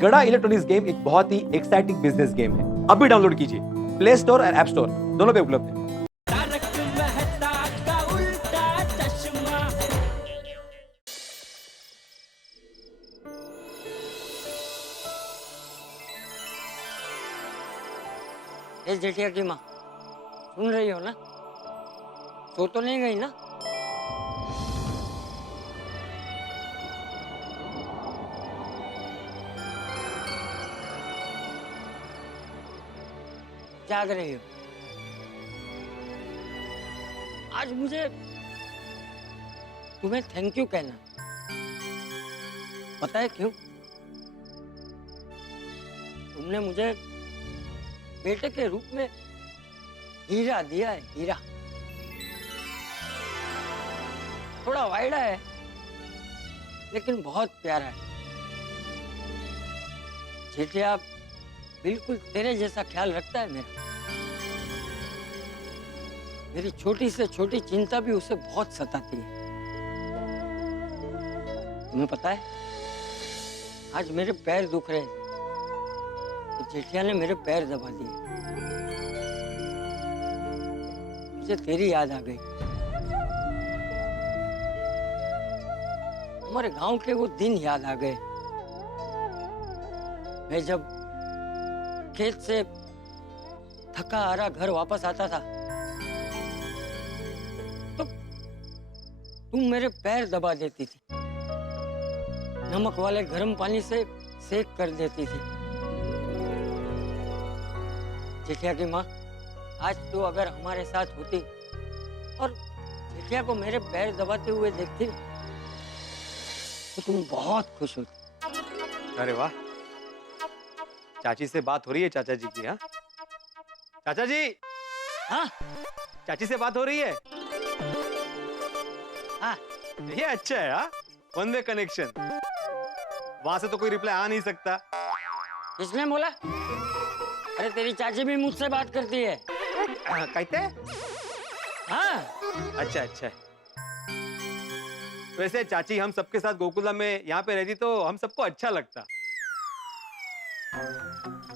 गड़ा electronics game एक बहुत ही एक्साइटिंग बिजनेस गेम है। अभी डाउनलोड कीजिए, प्ले स्टोर और ऐप स्टोर दोनों पे उपलब्ध है। ए जेठिया की माँ, सुन रही हो ना? सो तो नहीं गई ना? जाग रही हो? आज मुझे तुम्हें थैंक यू कहना, पता है क्यों? तुमने मुझे बेटे के रूप में हीरा दिया है, हीरा। थोड़ा वाइडा है लेकिन बहुत प्यारा है। जेठिया बिल्कुल तेरे जैसा ख्याल रखता है मेरा। मेरी छोटी से छोटी चिंता भी उसे बहुत सताती है। तुम्हें पता है, आज मेरे पैर दुख रहे थे तो जेठिया ने मेरे पैर दबा दिए। मुझे तेरी याद आ गई। हमारे गांव के वो दिन याद आ गए। मैं जब खेत से थका हारा घर वापस आता था तो तुम मेरे पैर दबा देती थी, नमक वाले गर्म पानी से सेक कर देती थी। जेठिया की माँ, आज तो अगर हमारे साथ होती और जेठिया को मेरे पैर दबाते हुए देखती तो तुम बहुत खुश होती। अरे वाह, चाची से बात हो रही है चाचा जी की। हाँ चाचा जी, हाँ चाची से बात हो रही है। हाँ, ये अच्छा है। हाँ, वन वे कनेक्शन। वहां से तो कोई रिप्लाई आ नहीं सकता। किसने बोला? अरे तेरी चाची भी मुझसे बात करती है। कहते हैं? हाँ, अच्छा अच्छा। वैसे चाची हम सबके साथ गोकुलम में यहाँ पे रहती तो हम सबको अच्छा लगता।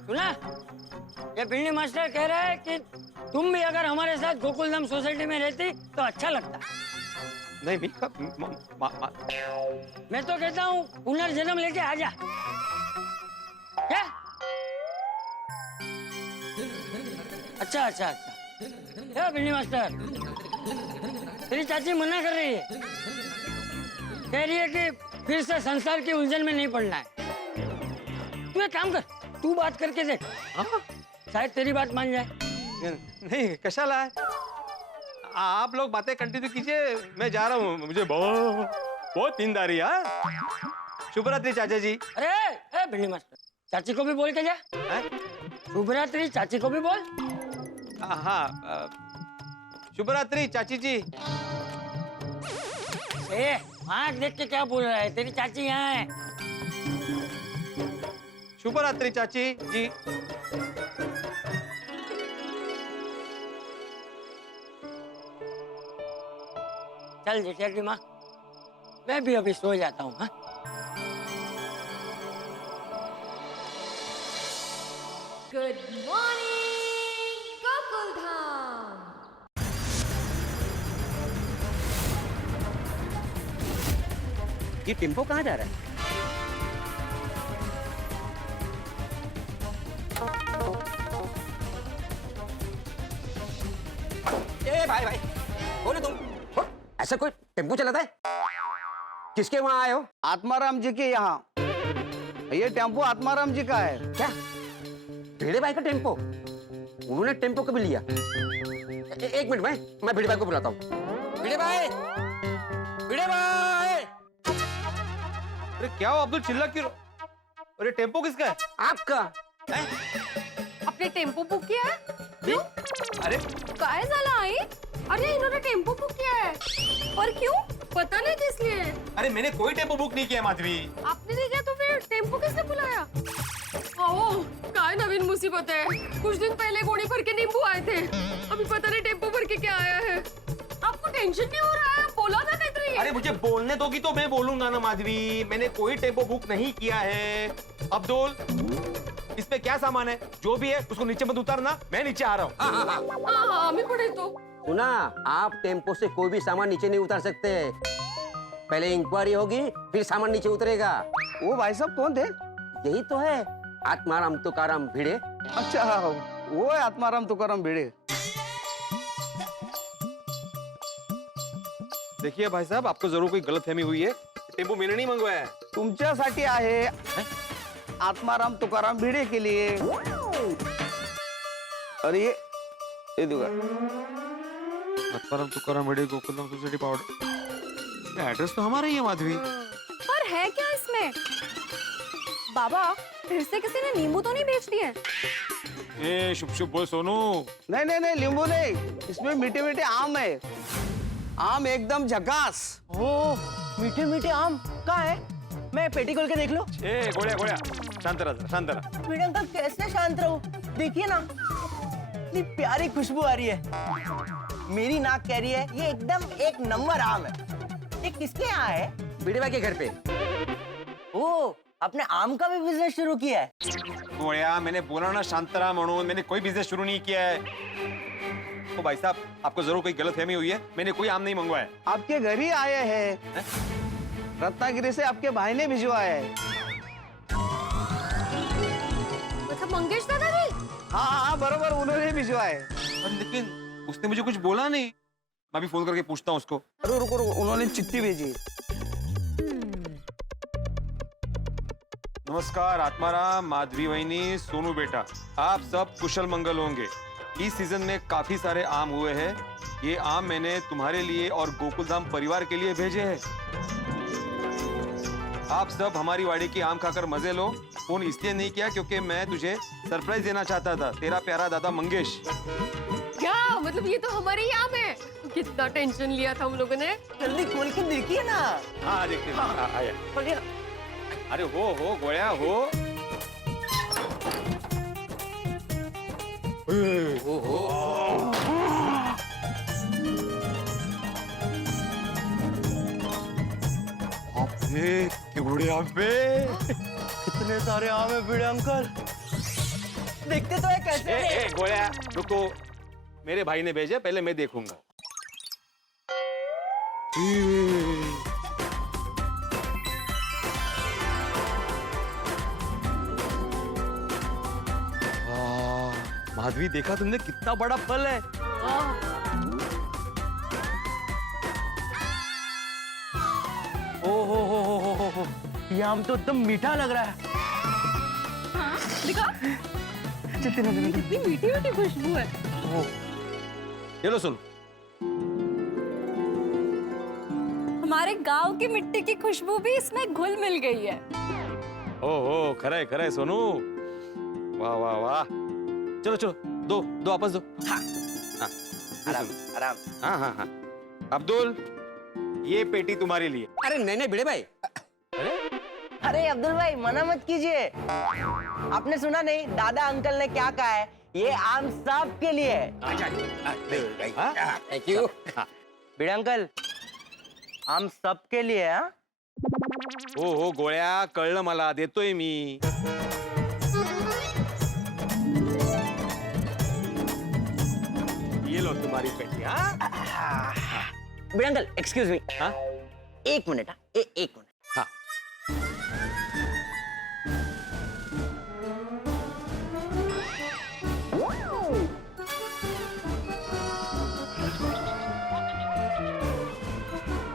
सुना? ये बिल्ली मास्टर कह रहा है कि तुम भी अगर हमारे साथ गोकुलधाम सोसाइटी में रहती तो अच्छा लगता। नहीं भी मैं तो कहता हूँ पुनर्जन्म लेके आ जा। क्या? अच्छा अच्छा अच्छा। क्या बिल्ली मास्टर, तेरी चाची मना कर रही है, कह रही है कि फिर से संसार की उलझन में नहीं पड़ना है। तू एक काम कर, तू बात करके देख। हाँ, शायद तेरी बात मान जाए। नहीं, कशाला है? आप लोग बातें कंटिन्यू कीजिए, मैं जा रहा हूँ। मुझे बहुत नींद आ रही है। शुभ रात्रि चाचा जी। अरे बिल्ली मास्टर, चाची को भी बोल के जा। शुभ रात्रि चाची को भी बोल। हाँ, शुभ रात्रि चाची जी। आँख देख के क्या बोल रहा है? तेरी चाची यहाँ है। शुभ रात्रि चाची जी। चल जेठिया की माँ, मैं भी अभी सो जाता हूँ। हाँ, गुड मॉर्निंग गोकुलधाम। ये टेम्पो कहाँ जा रहा है? ए भाई भाई, कौन है तुम? ऐसा कोई टेम्पो चलाता है? किसके वहां आए हो? आत्माराम जी के यहाँ। ये टेम्पो आत्माराम जी का है। क्या भिड़े भाई का टेम्पो? उन्होंने टेम्पो कभी लिया? एक मिनट, मैं भिड़े भाई को बुलाता हूँ। भिड़े भाई, भिड़े भाई। अरे क्या हो अब्दुल, चिल्ला क्यों? अरे टेम्पो किसका है? आपका। आपने टेम्पो बुक किया है? क्यों? अरे काय झाला आई? अरे इन्होंने टेम्पो बुक किया है। और क्यों? पता नहीं किस लिए। अरे मैंने कोई टेम्पो बुक नहीं किया माधवी। आपने नहीं किया तो फिर टेम्पो किसने बुलाया? आओ, काय नवीन मुसीबत है। कुछ दिन पहले गोनी भर के नींबू आए थे, अभी पता नहीं टेम्पो भर के क्या आया है। आपको टेंशन नहीं हो रहा है? बोला था नहीं। अरे मुझे बोलने दोगी तो मैं बोलूंगा ना माधवी। मैंने कोई टेम्पो बुक नहीं किया है। अब्दुल, इसमें क्या सामान है? जो भी है उसको नीचे मत उतारना, मैं नीचे आ रहा हूँ। हाँ आम्ही पण येतो. सुना, आप टेम्पो से कोई भी सामान नीचे नहीं उतार सकते। पहले इंक्वायरी होगी, फिर सामान नीचे उतरेगा। वो भाई साहब कौन थे? यही तो है आत्माराम तुकाराम भिड़े। अच्छा, वो है आत्माराम तुकाराम भिड़े। देखिए भाई साहब, आपको जरूर कोई गलतफहमी हुई है। टेम्पो मैंने नहीं मंगवाया है। तुमच्यासाठी आहे, आत्माराम तुकाराम भिड़े के लिए। और ये दुआ। आत्माराम तुकाराम भिड़े गोकुलधाम सोसाइटी पाउडर। एड्रेस तो हमारा ही है माधवी। पर है क्या इसमें? बाबा, फिर से किसी ने नींबू तो नहीं बेच दिए? ए शुभ शुभ बोल सोनू। नहीं नहीं नहीं, नींबू नहीं, इसमें मीठे मीठे आम है। आम एकदम झकास। ओ, मीठे मीठे आम कहाँ है? मैं पेटी खोल के देख लो। ए गोड़िया गोड़िया, शांत रहा, शांत रहा। भिड़े अंकल कैसे शांत रहूं? देखिए ना, इतनी प्यारी खुशबू आ रही है। मेरी नाक कह रही है ये एकदम एक नंबर आम है। ये किसके यहाँ है? भिड़े भाई के घर पे। ओ, आपने आम का भी बिजनेस शुरू किया है? गोड़िया, मैंने बोला ना शांत रहा मनोज, मैंने कोई बिजनेस शुरू नहीं किया है। तो भाई साहब, आपको जरूर कोई गलतफहमी हुई है। मैंने कोई आम नहीं मंगवाया। आपके घर ही आए हैं। रत्नागिरी से आपके भाई ने भिजवाया है। मतलब मंगेश दादा ने? हाँ हाँ, बरोबर, उन्होंने भिजवाया है। पर लेकिन उसने मुझे कुछ बोला नहीं। मैं भी फोन करके पूछता हूँ उसको। अरे रुको रुको, उन्होंने चिट्ठी भेजी। नमस्कार आत्माराम, माधवी वहिनी, सोनू बेटा, आप सब कुशल मंगल होंगे। इस सीजन में काफी सारे आम हुए हैं। ये आम मैंने तुम्हारे लिए और गोकुलधाम परिवार के लिए भेजे हैं। आप सब हमारी वाड़ी की आम खाकर मजे लो। फोन इसलिए नहीं किया क्योंकि मैं तुझे सरप्राइज देना चाहता था। तेरा प्यारा दादा मंगेश। क्या मतलब ये तो हमारे ही आम है? कितना टेंशन लिया था हम लोगों ने। जल्दी खोल के देखिए ना। हाँ देखते हैं। आया। खोलिए। अरे हो गोया हो। कितने सारे आम है भिड़े अंकल। देखते तो है कैसे। ए गोया रुको, मेरे भाई ने भेजे, पहले मैं देखूंगा। माधवी, देखा तुमने कितना बड़ा फल है? ओ हो। ये आम तो एकदम मीठा लग रहा है। दिखा, कितनी मीठी मीठी खुशबू है। ये लो सुन। हमारे गांव की मिट्टी की खुशबू भी इसमें घुल मिल गई है। ओहो, खरा है सोनू। वाह वाह वाह। चलो चलो, दो वापस दो। हाँ, आराम आराम। हाँ हाँ हाँ। अब्दुल, ये पेटी तुम्हारे लिए। अरे नहीं नहीं भिड़े भाई। अरे अब्दुल भाई, मना मत कीजिए। आपने सुना नहीं दादा अंकल ने क्या कहा है? ये आम सबके लिए है। Thank you. भिड़े अंकल, आम सबके लिए है। हाँ? हो गोळ्या, कळलं मला, देतोय मी। ये लो तुम्हारी पेटी। हाँ भिड़े अंकल, एक्सक्यूज मी। हाँ एक मिनट। एक मिनट। हाँ।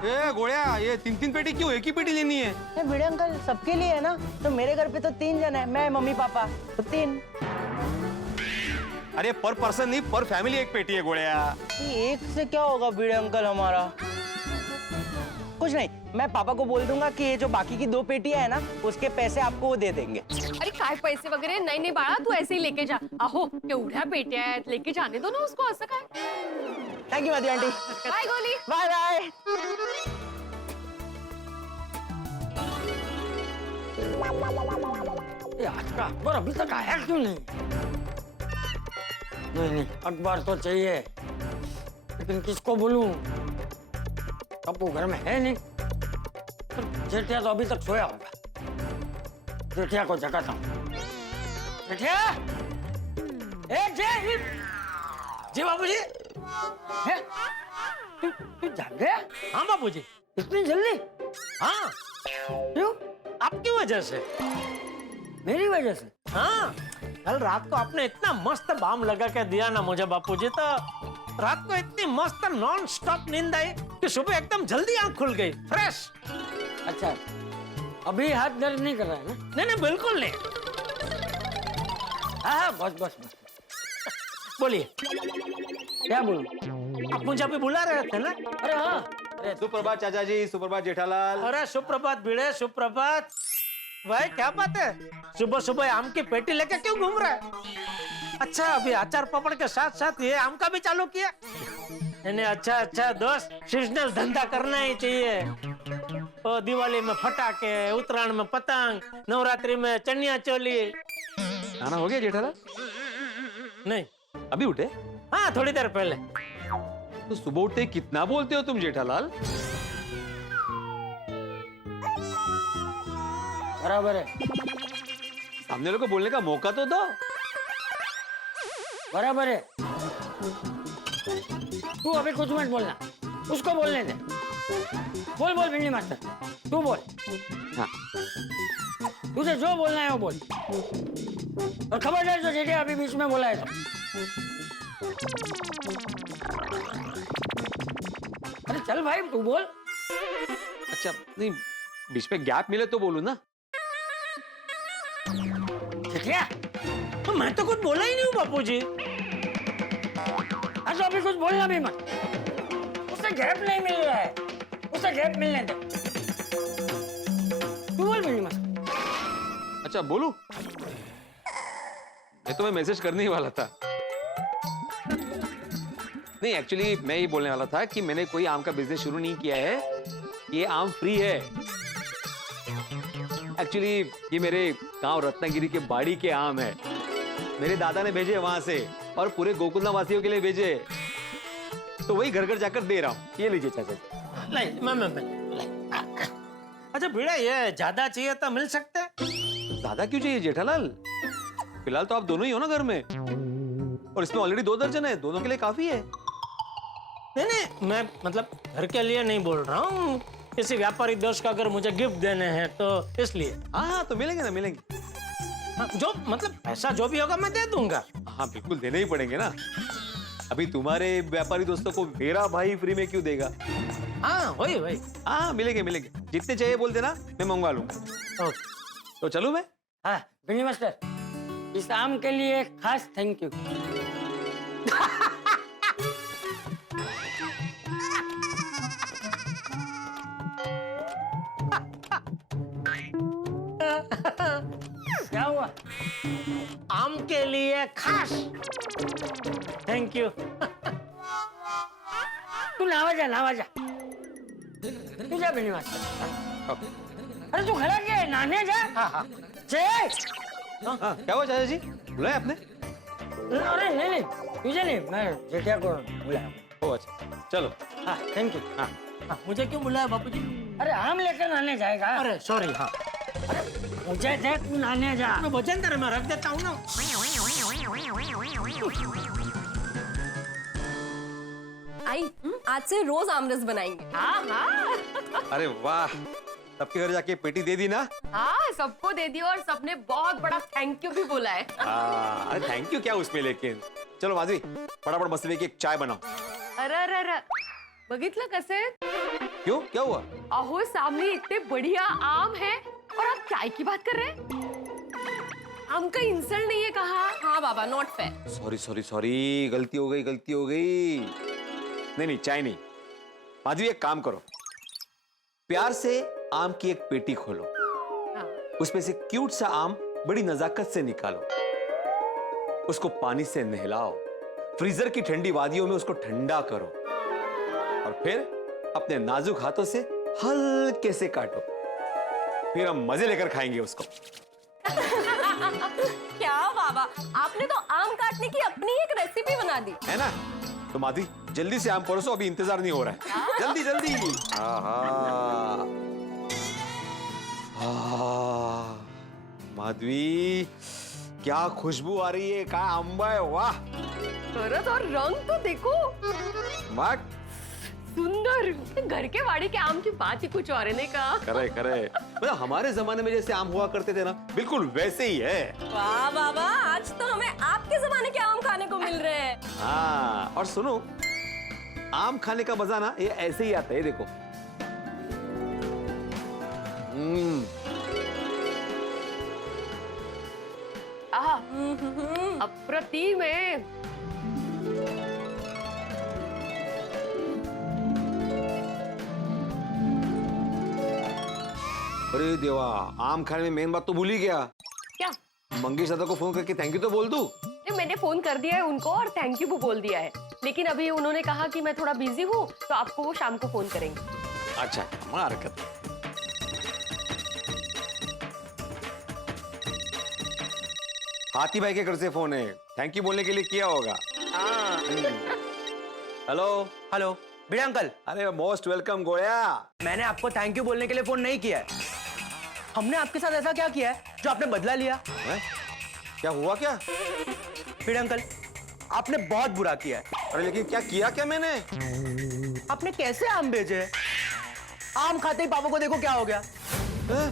ए गोळ्या, ये तीन पेटी क्यों? एक ही पेटी लेनी है। ये भिड़े अंकल सबके लिए है ना? तो मेरे घर पे तो 3 जन है, मैं मम्मी पापा, तो 3। अरे पर पर्सन नहीं, पर फैमिली एक पेटी है गोळ्या। ये एक से क्या होगा भिड़े अंकल हमारा? कुछ नहीं, मैं पापा को बोल दूंगा कि ये जो बाकी की 2 पेटियां है ना, उसके पैसे आपको वो दे देंगे। अरे काय पैसे वगैरे नाही बाळा, तू ऐसे ही लेके जा। अहो केवढ्या पेट्या आहेत, लेके जाने दो ना उसको। असं काय? Thank you Madhavi aunty. Bye Goli. Bye bye. आज का अखबार अभी तक आया क्यों नहीं? नहीं, अखबार तो चाहिए, लेकिन किसको बोलूं? पप्पू घर में है नहीं। जेठिया तो अभी तक सोया होगा। जेठिया को जगाता हूँ। जेठिया, ए जय, जी बाबूजी। है? तू जाग गया? हाँ बाबूजी। इतनी जल्दी? हाँ, क्यों? आपकी वजह से। मेरी वजह से? हाँ, कल रात को आपने इतना मस्त बाम लगा के दिया ना मुझे बापूजी, तो रात को इतनी मस्त नॉन स्टॉप नींद आई कि सुबह एकदम जल्दी आंख खुल गई, फ्रेश। अच्छा, अभी हाथ दर्द नहीं कर रहा है ना? नहीं नहीं, बिल्कुल नहीं। हाँ हाँ, बस बस बस। बोलिए, क्या बोलूं? आप मुझे अभी बुला रहे थे ना? अरे हाँ, अरे सुप्रभात चाचा जी, सुप्रभात जेठालाल। अरे सुप्रभात भिड़े, सुप्रभात। भाई क्या बात है, सुबह सुबह आम की पेटी लेके क्यों घूम रहा है? अच्छा, अभी अचार पापड़ के साथ साथ ये आम का भी चालू किया? नहीं, अच्छा अच्छा दोस्त, सीजनल धंधा करना ही चाहिए। ओ, दिवाली में फटाके, उत्तरायण में पतंग, नवरात्रि में चनिया चोली। खाना हो गया जेठालाल? नहीं, अभी उठे? हाँ थोड़ी देर पहले। तो सुबह उठते कितना बोलते हो तुम जेठालाल? बराबर है, सामने वाले को बोलने का मौका तो दो। बराबर है। तू अभी कुछ मत बोलना, उसको बोलने दे। बोल बोल भिंडी मास्टर, तू बोल। हाँ। तुझे जो बोलना है वो बोल, और खबरदार जो जेठिया अभी बीच में बोला है तो। अरे चल भाई, तू बोल। अच्छा, नहीं बीच में गैप मिले तो बोलू ना। जेठिया, तो मैं तो कुछ बोला ही नहीं हूँ बापूजी। तो अभी कुछ बोलना भी मत। उसे गैप नहीं मिल रहा है, उसे गैप मिलने दे। तू बोल भिंडी मास्टर। अच्छा बोलू? मैं तुम्हें मैसेज करने ही वाला था। नहीं, एक्चुअली मैं ये बोलने वाला था कि मैंने कोई आम का बिजनेस शुरू नहीं किया है, ये आम फ्री है। एक्चुअली ये मेरे गांव रत्नागिरी के बाड़ी के आम है, मेरे दादा ने भेजे वहां से और पूरे गोकुलधाम वासियों के लिए भेजे, तो वही घर घर जाकर दे रहा हूँ। ये लीजिए चाचा जी। नहीं, मैं। अच्छा भिड़ा, ये ज्यादा चाहिए तो मिल सकते हैं? ज्यादा क्यों चाहिए जेठालाल? फिलहाल तो आप दोनों ही हो ना घर में, और इसमें ऑलरेडी 2 दर्जन है, दोनों के लिए काफी है। नहीं नहीं, मैं मतलब घर के लिए नहीं बोल रहा हूँ, किसी व्यापारी दोस्त का अगर मुझे गिफ्ट देने हैं तो इसलिए। हाँ तो मिलेंगे ना, मिलेंगे। हाँ, जो मतलब पैसा जो भी होगा मैं दे दूंगा। हाँ बिल्कुल देने ही पड़ेंगे ना, अभी तुम्हारे व्यापारी दोस्तों को मेरा भाई फ्री में क्यों देगा? हाँ वही वही। हाँ मिलेंगे मिलेंगे, जितने चाहिए बोल देना, मैं मंगवा लूंगा। ओके। तो चलूं मैं? हाँ भिंडी मास्टर, इस आम के लिए खास थैंक यू। क्या हुआ? आम के लिए खास थैंक यू। तू नावा जा, नावा जा। तू जा भिंडी मास्टर। अरे तू खड़ा क्या है? नहाने जा। जय। हाँ क्या हुआ चाचा जी, बुलाया आपने? अरे नहीं नहीं, तुझे नहीं, मैं जेठिया को बुलाया। ओ अच्छा, चलो। हाँ थैंक यू। हाँ हाँ, मुझे क्यों बुलाया बापूजी? अरे आम लेकर नहाने जाएगा। अरे सॉरी। हाँ मुझे दे, तू नहाने जा। मैं वजन में रख देता हूँ ना। आई आज से रोज आमरस बनाएंगे। हाँ हाँ अरे वाह, सबके घर जाके पेटी दे दी ना? हाँ, सबको दे दिया और सबने बहुत बड़ा थैंक यू भी बोला है। अरे थैंक यू क्या उसमें, लेकिन चलो माधवी फटाफट मस्त पैकी एक चाय बनाओ। अरे अरे अरे, बघितलं कसे? क्यों, क्या हुआ? अहो सामने इतने बढ़िया आम है और आप चाय की बात कर रहे हैं? आम का इंसल्ट नहीं है कहा? हाँ बाबा, not fair. Sorry sorry sorry, गलती हो गई, गलती हो गई। नहीं नहीं, चाय नहीं। माधवी एक काम करो, प्यार से आम की एक पेटी खोलो, उसमें से क्यूट सा आम बड़ी नजाकत से निकालो, उसको पानी से नहलाओ, फ्रीजर की ठंडी वादियों में उसको ठंडा करो, और फिर अपने नाजुक हाथों से हल्के से काटो, फिर हम मजे लेकर खाएंगे उसको। क्या बाबा, आपने तो आम काटने की अपनी एक रेसिपी बना दी है ना? तो माधवी जल्दी से आम परोसो, अभी इंतजार नहीं हो रहा है। जल्दी जल्दी। माधवी, क्या खुशबू आ रही है, क्या अंबा है, वाह। खरंच, और रंग तो देखो, वाह, सुंदर। घर के वाड़ी के आम की बात ही कुछ और है, नहीं का? करे करे, मतलब हमारे जमाने में जैसे आम हुआ करते थे ना, बिल्कुल वैसे ही है। वाह बाबा, आज तो हमें आपके जमाने के आम खाने को मिल रहे हैं। हाँ, और सुनो, आम खाने का मजा ना ये ऐसे ही आता है, देखो। आहा, अप्रतिम है। अरे देवा, आम खाने में मेन बात तो भूल ही गया। क्या? मंगेश दादा को फोन करके थैंक यू तो बोल दूं। नहीं, मैंने फोन कर दिया है उनको और थैंक यू भी बोल दिया है, लेकिन अभी उन्होंने कहा कि मैं थोड़ा बिजी हूँ, तो आपको वो शाम को फोन करेंगे। अच्छा, मार कर। हाथी भाई के घर से फोन है, थैंक यू बोलने के लिए किया होगा। हेलो हेलो भिड़े अंकल, अरे मोस्ट वेलकम गोया। मैंने आपको थैंक यू बोलने के लिए फोन नहीं किया है। हमने आपके साथ ऐसा क्या किया है जो आपने बदला लिया? है? क्या हुआ क्या? भिड़े अंकल, आपने बहुत बुरा किया है। अरे लेकिन क्या किया क्या मैंने? आपने कैसे आम बेचे? आम खाते ही पापा को देखो क्या हो गया। है?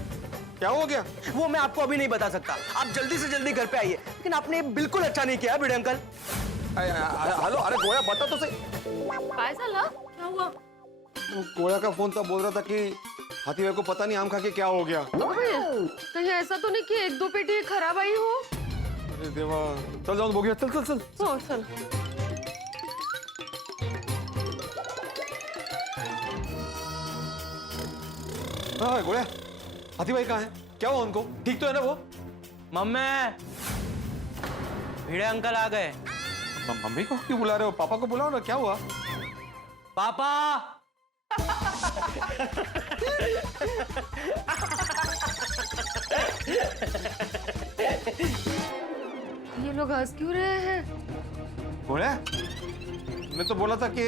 क्या हो गया? वो मैं आपको अभी नहीं बता सकता, आप जल्दी से जल्दी घर पे आइए। लेकिन आपने बिल्कुल अच्छा नहीं किया भिड़े अंकल। हेलो, अरे गोया बता तो सही। काय झालं? क्या हुआ? गोया का फोन था, बोल रहा था कि हाथी भाई को पता नहीं आम खा के क्या हो गया। अबे, कहीं ऐसा तो नहीं कि एक दो पेटी खराब आई हो? अरे देवा, चल जाओ बोगिया, चल चल चल। हो, चल। हाँ गोया, हाथी भाई कहाँ है? क्या हुआ उनको? ठीक तो है ना वो? मम्मी, भिड़े अंकल आ गए। मम्मी को क्यों बुला रहे हो? पापा को बुलाओ ना, क्या हुआ? पापा। ये लोग हंस क्यों रहे हैं? गोया, मैं तो बोला था कि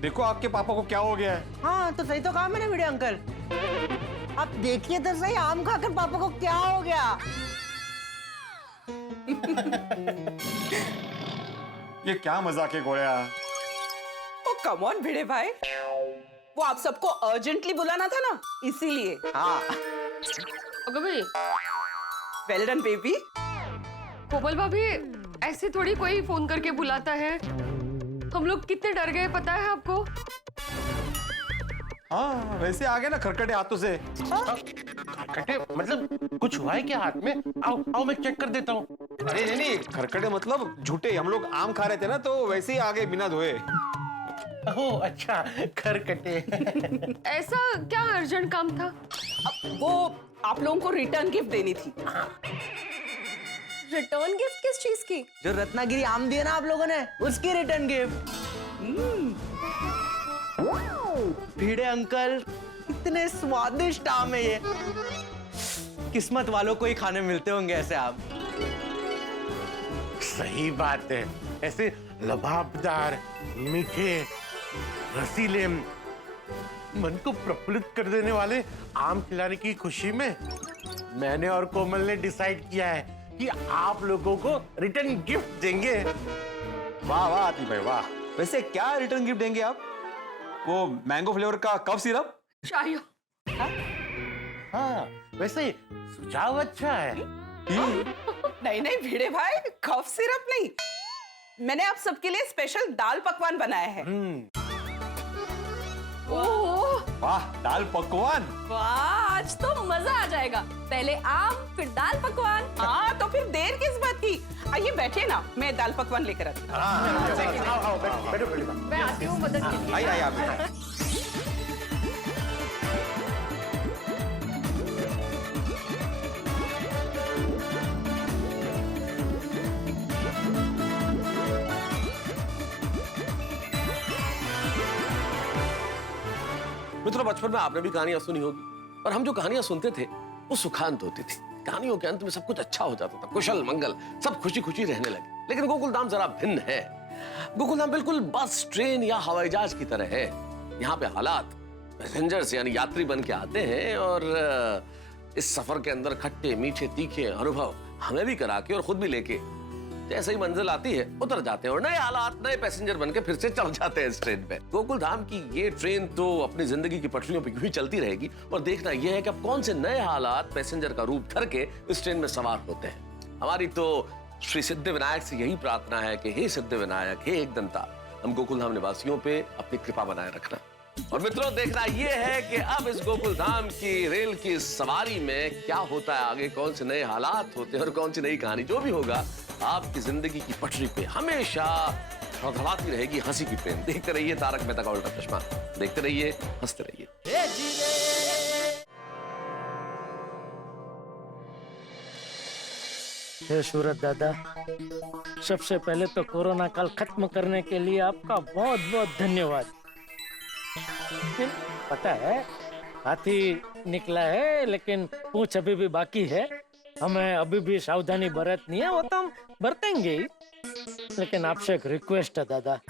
देखो आपके पापा को क्या हो गया है। हाँ तो सही तो कहा मैंने भिड़े अंकल। आप देखिए तो सही, आम खाकर पापा को क्या हो गया। ये क्या मजाक है गोया? ओ कम ऑन भिड़े भाई, वो आप सबको अर्जेंटली बुलाना था ना, इसीलिए। हाँ अगं भाई, वेल डन बेबी। कोमल भाभी, ऐसे थोड़ी कोई फोन करके बुलाता है। हम लोग कितने डर गए पता है आपको? हाँ, वैसे आ गए ना खरकटे हाथों से। खरकटे मतलब कुछ हुआ है क्या हाथ में? आओ आओ, मैं चेक कर देता हूँ। अरे नहीं, खरकटे मतलब झूठे। हम लोग आम खा रहे थे ना, तो वैसे ही आ गए बिना धोए। ओह अच्छा, खरकटे। ऐसा क्या अर्जेंट काम था? वो आप लोगों को रिटर्न गिफ्ट देनी थी। रिटर्न गिफ्ट किस चीज की? जो रत्नागिरी आम दिए ना आप लोगों ने, उसकी रिटर्न गिफ्ट। भिड़े अंकल, इतने स्वादिष्ट आम है ये। किस्मत वालों को ही खाने मिलते होंगे ऐसे आम। सही बात है, ऐसे लबाबदार, मीठे, रसीले, मन को प्रफुल्लित कर देने वाले आम खिलाने की खुशी में मैंने और कोमल ने डिसाइड किया है कि आप लोगों को रिटर्न गिफ्ट देंगे। वाह वाह हाथी भाई वाह। वैसे क्या रिटर्न गिफ्ट देंगे आप? वो मैंगो फ्लेवर का कफ सिरप? चाहिए। हाँ, वैसे सुझाव अच्छा है। नहीं नहीं भिड़े भाई, कफ सिरप नहीं, मैंने आप सबके लिए स्पेशल दाल पकवान बनाया है। ओह, वाह, दाल पकवान। वाह, आज तो मजा आ जाएगा। पहले आम, फिर दाल पकवान। हाँ तो फिर देर किस बात की? आइए बैठिए ना, मैं दाल पकवान लेकर आती हूँ। आओ आओ, बैठो बैठो। मैं आती हूँ मदद के लिए। आइए आप। मित्रों, बचपन में आपने भी कहानियां सुनी होगी, और हम जो कहानियां सुनते थे वो सुखांत होती थी। कहानियों के अंत में सब कुछ अच्छा हो जाता था, कुशल मंगल, सब खुशी खुशी रहने लगे। लेकिन गोकुलधाम जरा भिन्न है। गोकुलधाम बिल्कुल बस, ट्रेन या हवाई जहाज की तरह है। यहाँ पे हालात पैसेंजर्स यानी यात्री बन के आते हैं और इस सफर के अंदर खट्टे मीठे तीखे अनुभव हमें भी करा के और खुद भी लेके जैसे ही मंजिल आती है उतर जाते हैं और नए हालात नए पैसेंजर बनके फिर से चढ़ जाते हैं इस ट्रेन पे। गोकुल धाम की ये ट्रेन तो अपनी जिंदगी की पटरियों पे यूं ही चलती रहेगी और देखना यह है कि अब कौन से नए हालात पैसेंजर का रूप धर के इस ट्रेन में सवार होते हैं। हमारी तो श्री सिद्ध विनायक से यही प्रार्थना है कि हे सिद्ध विनायक, हे एकदंता, हम गोकुल धाम निवासियों पे अपनी कृपा बनाए रखना। और मित्रों, देखना यह है कि अब इस गोकुल धाम की रेल की सवारी में क्या होता है आगे, कौन से नए हालात होते हैं और कौन सी नई कहानी। जो भी होगा, आपकी जिंदगी की पटरी पे हमेशा धड़धड़ाती रहेगी हंसी की ट्रेन। देखते रहिए तारक मेहता का उल्टा चश्मा, देखते रहिए, हंसते रहिए। हे सूरत दादा, सबसे पहले तो कोरोना काल खत्म करने के लिए आपका बहुत बहुत धन्यवाद। लेकिन पता है, हाथी निकला है लेकिन पूंछ अभी भी बाकी है। हमें अभी भी सावधानी बरतनी है, वो तो हम बरतेंगे ही। लेकिन आपसे एक रिक्वेस्ट है दादा,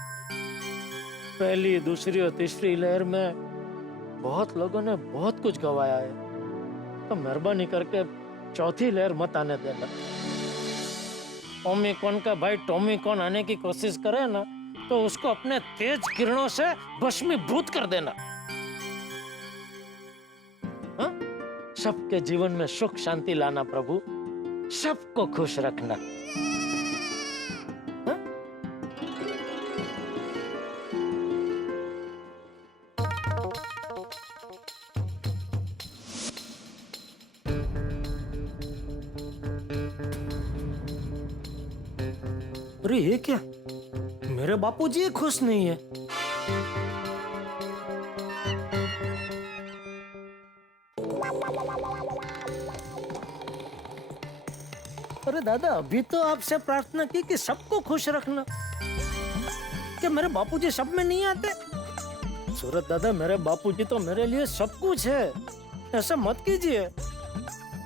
पहली दूसरी और तीसरी लहर में बहुत लोगों ने बहुत कुछ गवाया है, तो मेहरबानी करके चौथी लहर मत आने देना। ओमिक्रॉन का भाई टोमिक्रॉन आने की कोशिश करे ना तो उसको अपने तेज किरणों से भस्मीभूत कर देना। हाँ? सबके जीवन में सुख शांति लाना प्रभु, सबको खुश रखना। हाँ? अरे ये क्या, मेरे बापूजी खुश नहीं है। अरे दादा, अभी तो आपसे प्रार्थना की कि सबको खुश रखना, क्या मेरे बापूजी सब में नहीं आते? सूरत दादा, मेरे बापूजी तो मेरे लिए सब कुछ है, ऐसा मत कीजिए।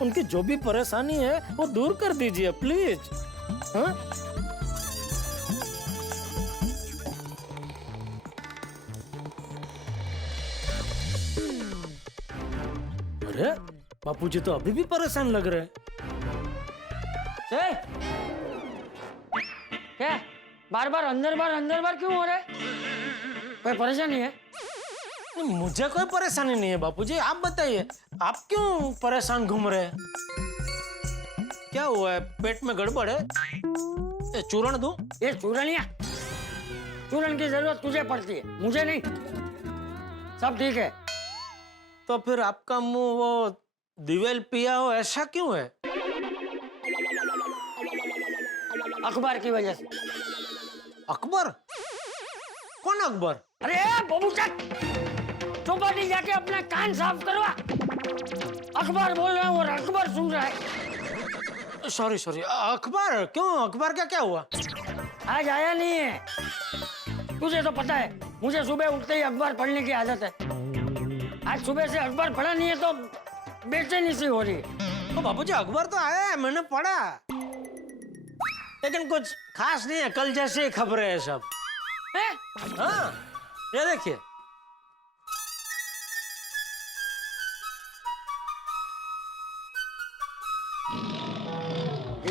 उनकी जो भी परेशानी है वो दूर कर दीजिए प्लीज। हाँ? अरे बापूजी तो अभी भी परेशान लग रहे हैं। क्या बार बार अंदर बार क्यों हो रहा है? कोई परेशानी है? मुझे कोई परेशानी नहीं है बापूजी, आप बताइए आप क्यों परेशान घूम रहे हैं? क्या हुआ है, पेट में गड़बड़ है? चूरण दूं? ये चूरण की जरूरत तुझे पड़ती है, मुझे नहीं। सब ठीक है। तो फिर आपका मुंह वो दिवेल पिया हो ऐसा क्यों है? अखबार की वजह से। अकबर? कौन अकबर? अरे बबूचक, चौपाटी जाके अपना कान साफ करवा। अखबार बोल रहा हूँ और अकबर सुन रहा है। सॉरी, अखबार क्यों? अखबार का क्या हुआ? आज आया नहीं है। तुझे तो पता है मुझे सुबह उठते ही अखबार पढ़ने की आदत है। आज सुबह से अखबार पढ़ा नहीं है तो बेचैनी सी हो रही है। तो बापूजी अखबार तो आया है, मैंने पढ़ा, लेकिन कुछ खास नहीं है, कल जैसे खबरें है सब। हाँ, ये देखिए।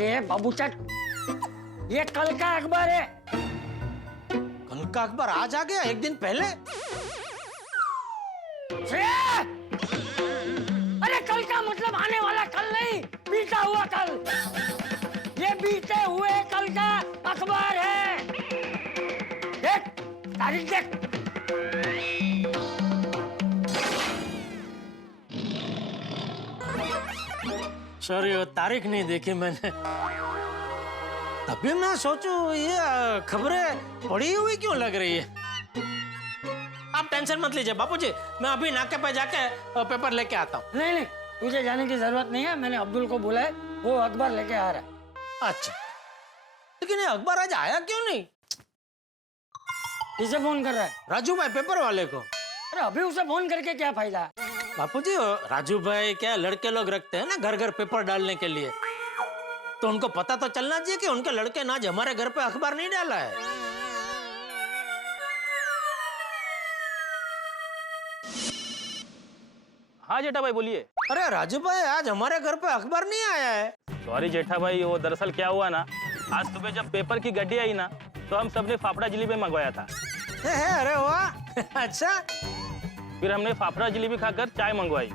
ये बाबूचक, ये कल का अखबार है। कल का अखबार आज आ गया, एक दिन पहले? अरे कल का मतलब आने वाला कल नहीं, बीता हुआ कल। ये बीते हुए कल का अखबार है। देख, तारीख देख। सॉरी, वो तारीख नहीं देखी मैंने। तभी मैं सोचूं ये खबरें पड़ी हुई क्यों लग रही है। आप टेंशन मत लीजिए बापूजी, मैं अभी नाके पे जाके पेपर लेके आता हूँ। नहीं, तुझे जाने की जरूरत नहीं है। मैंने अब्दुल को बोला है, वो अखबार लेके आ रहा है। अच्छा, लेकिन ये अखबार आज आया क्यों नहीं? किसे फोन कर रहा है? राजू भाई पेपर वाले को। अरे अभी उसे फोन करके क्या फायदा? बापूजी, राजू भाई क्या लड़के लोग रखते हैं ना घर घर पेपर डालने के लिए, तो उनको पता तो चलना चाहिए कि उनके लड़के ने आज हमारे घर पे अखबार नहीं डाला है। हाँ जेठा भाई बोलिए। अरे राजू भाई, आज हमारे घर पे अखबार नहीं आया है। सॉरी जेठा भाई, वो दरअसल क्या हुआ ना, आज सुबह जब पेपर की गड्डी आई ना, तो हम सबने फाफड़ा जलेबी मंगवाया था। अरे वाह, अच्छा। फिर हमने फाफड़ा जलेबी खाकर चाय मंगवाई,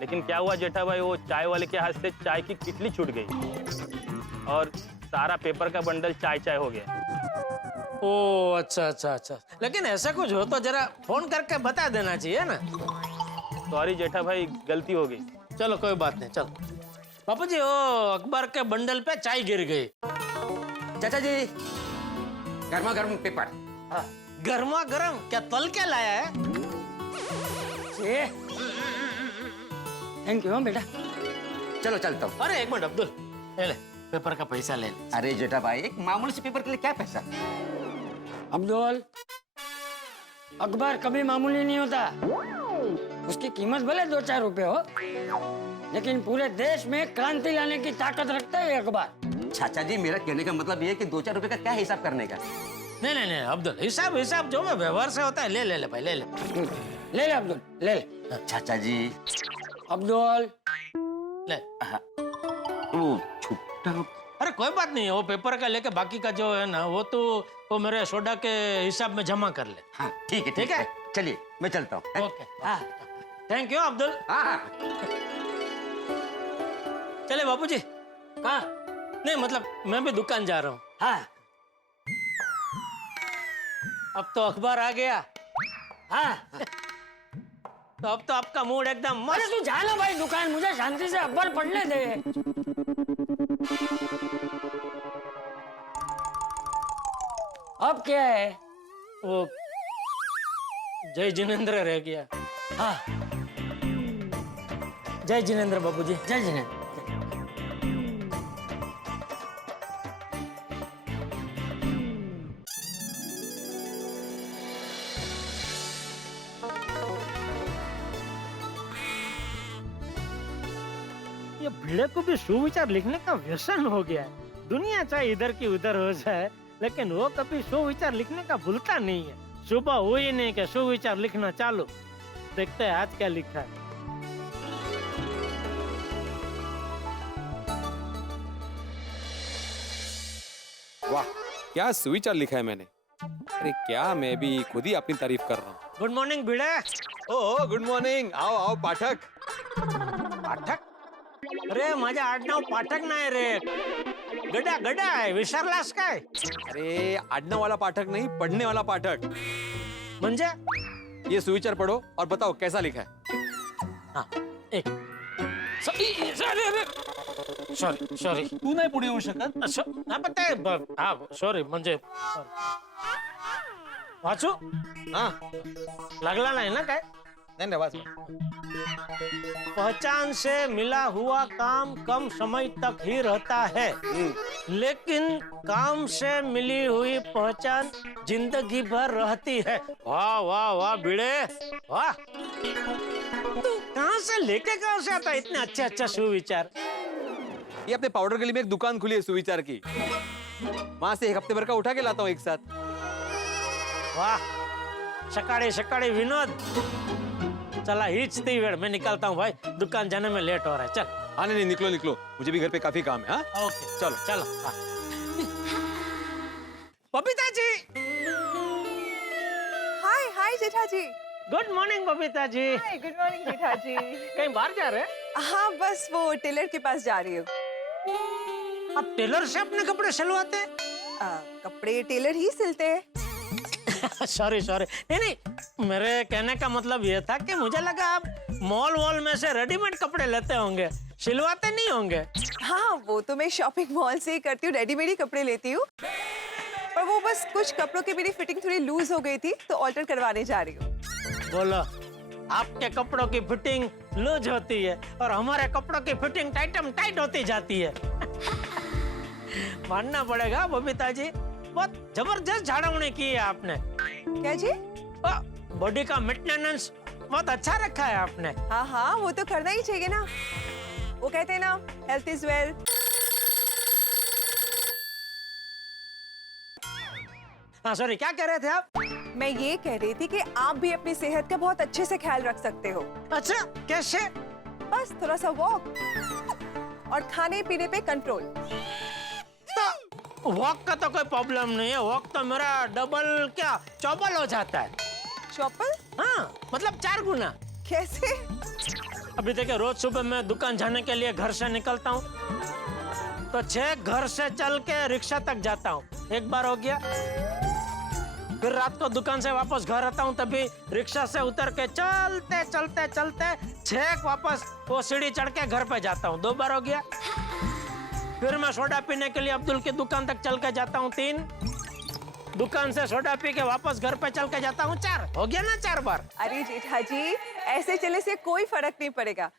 लेकिन क्या हुआ जेठा भाई, वो चाय वाले के हाथ से चाय की किटली छूट गई और सारा पेपर का बंडल चाय चाय हो गया। ओ अच्छा अच्छा अच्छा, लेकिन ऐसा कुछ हो तो जरा फोन करके बता देना चाहिए ना। सॉरी जेठा भाई, गलती हो गई। चलो कोई बात नहीं, चलो। बापू जी, वो अखबार के बंडल पे चाय गिर गई। चाचा जी, गर्मा गर्म पेपर। गर्मा गर्म क्या तल के लाया है? थैंक यू बेटा। चलो चलता हूँ। अरे एक मिनट अब्दुल, ले पेपर का पैसा ले ले। अरे जेठा भाई, एक मामूली से पेपर के लिए क्या पैसा? अब्दुल, अखबार कभी मामूली नहीं होता। उसकी कीमत भले 2-4 रुपए हो, लेकिन पूरे देश में क्रांति लाने की ताकत रखता है ये अखबार। चाचा जी, मेरा कहने का मतलब ये है कि 2-4 रुपए का क्या हिसाब करने का? नहीं नहीं नहीं अब्दुल, हिसाब हिसाब जो में व्यवहार से होता है, ले ले ले भाई, ले ले ले ले अब्दुल, ले ले। चाचा जी। अब्दुल, ले। वो छुट्टा। अरे कोई बात नहीं, वो पेपर का लेके बाकी का जो है ना, वो तो वो मेरे सोडा के हिसाब में जमा कर ले। हाँ ठीक है, ठीक है। चलिए मैं चलता हूँ। Okay, thank you Abdul. हाँ। चले बापू जी। कहाँ? नहीं मतलब मैं भी दुकान जा रहा हूँ। हाँ अब तो अखबार आ गया। हाँ। तो अब तो आपका मूड एकदम अरे मस्त। तू जा ना भाई दुकान, मुझे शांति से अखबार पढ़ने दे। अब क्या है? वो जय जिनेंद्र रह गया। हाँ, जय जिनेंद्र बाबू जी। जय जिने। ये भिड़े को भी सुविचार लिखने का व्यसन हो गया है। दुनिया चाहे इधर की उधर हो जाए, लेकिन वो कभी सुविचार लिखने का भूलता नहीं है। सुबह हुई नहीं कि सुविचार लिखना चालू। देखते हैं आज क्या लिखा है। वाह, क्या सुविचार लिखा है मैंने। अरे क्या, मैं भी खुद ही अपनी तारीफ कर रहा हूँ। गुड मॉर्निंग भिड़े। ओ गुड मॉर्निंग, आओ आओ पाठक। पाठक? अरे माझा आडनाव पाठक नाही रे, गडा गडा आहे, विसरलास काय? अरे आडनाव वाला पाठक नहीं, पढ़ने वाला पाठक। म्हणजे? ये सुविचार पढ़ो और बताओ कैसा लिखा है। हाँ, एक सॉरी सॉरी, तू नाही पुढे येऊ शकत? सॉरी म्हणजे वाचू? हाँ लागला नाही ना काय? नहीं वाच। पहचान से मिला हुआ काम कम समय तक ही रहता है, लेकिन काम से मिली हुई पहचान जिंदगी भर रहती है। वाह वाह वाह भिड़े, वाह। तू कहाँ से लेके कहाँ से आता इतने अच्छे अच्छे सुविचार? ये अपने पाउडर गली में एक दुकान खुली है सुविचार की, वहां से एक हफ्ते भर का उठा के लाता हूँ एक साथ। वाह, सकाळी सकाळी विनोद। चला हीच ती वेळ, मैं निकलता हूँ भाई, दुकान जाने में लेट हो रहा है। चल। हाँ नहीं निकलो निकलो, मुझे भी घर पे काफी काम है। हाँ ओके चलो चलो। हाँ। बबीता जी। हाय हाय जेठा जी। Good morning Babita ji. Hi good morning जेठा जी। कहीं बाहर जा रहे? हाँ बस वो टेलर के पास जा रही हूँ। आप टेलर से अपने कपड़े सिलवाते? कपड़े टेलर ही सिलते हैं। सॉरी सॉरी, नहीं नहीं, मेरे कहने का मतलब ये था कि मुझे लगा आप मॉल वॉल में से रेडीमेड कपड़े लेते होंगे, सिलवाते नहीं होंगे। हाँ वो तो मैं शॉपिंग मॉल से ही करती हूँ, रेडीमेड ही कपड़े लेती हूँ। पर वो बस कुछ कपड़ों की मेरी फिटिंग थोड़ी लूज हो गई थी, तो ऑल्टर करवाने जा रही हूँ। बोलो, आपके कपड़ों की फिटिंग लूज होती है और हमारे कपड़ों की फिटिंग टाइट होती जाती है। मानना पड़ेगा बबीता जी, बहुत जबरदस्त झाड़वनी की है आपने। क्या जी? बॉडी का मेंटेनेंस बहुत अच्छा रखा है आपने। हाँ हाँ वो तो करना ही चाहिए ना, वो कहते हैं ना हेल्थ इज वेल्थ। हाँ सॉरी, क्या कह रहे थे आप? मैं ये कह रही थी कि आप भी अपनी सेहत का बहुत अच्छे से ख्याल रख सकते हो। अच्छा कैसे? आसपास थोड़ा सा वॉक और खाने पीने पे कंट्रोल। तो वॉक का तो कोई प्रॉब्लम नहीं है, वॉक तो मेरा डबल क्या चौबल हो जाता है। चौपल? हाँ मतलब 4 गुना। कैसे? अभी देखिए रोज सुबह मैं दुकान जाने के लिए घर से निकलता हूँ तो 6 घर से चल के रिक्शा तक जाता हूँ, एक बार हो गया। फिर रात को दुकान से वापस घर आता हूँ तभी रिक्शा से उतर के चलते चलते चलते 6 वापस वो सीढ़ी चढ़ के घर पे जाता हूँ, 2 बार हो गया। फिर मैं सोडा पीने के लिए अब्दुल की दुकान तक चल के जाता हूँ, 3। दुकान से सोडा पी के वापस घर पे चल के जाता हूँ, 4 हो गया ना 4 बार। अरे जेठा जी, ऐसे चले से कोई फर्क नहीं पड़ेगा।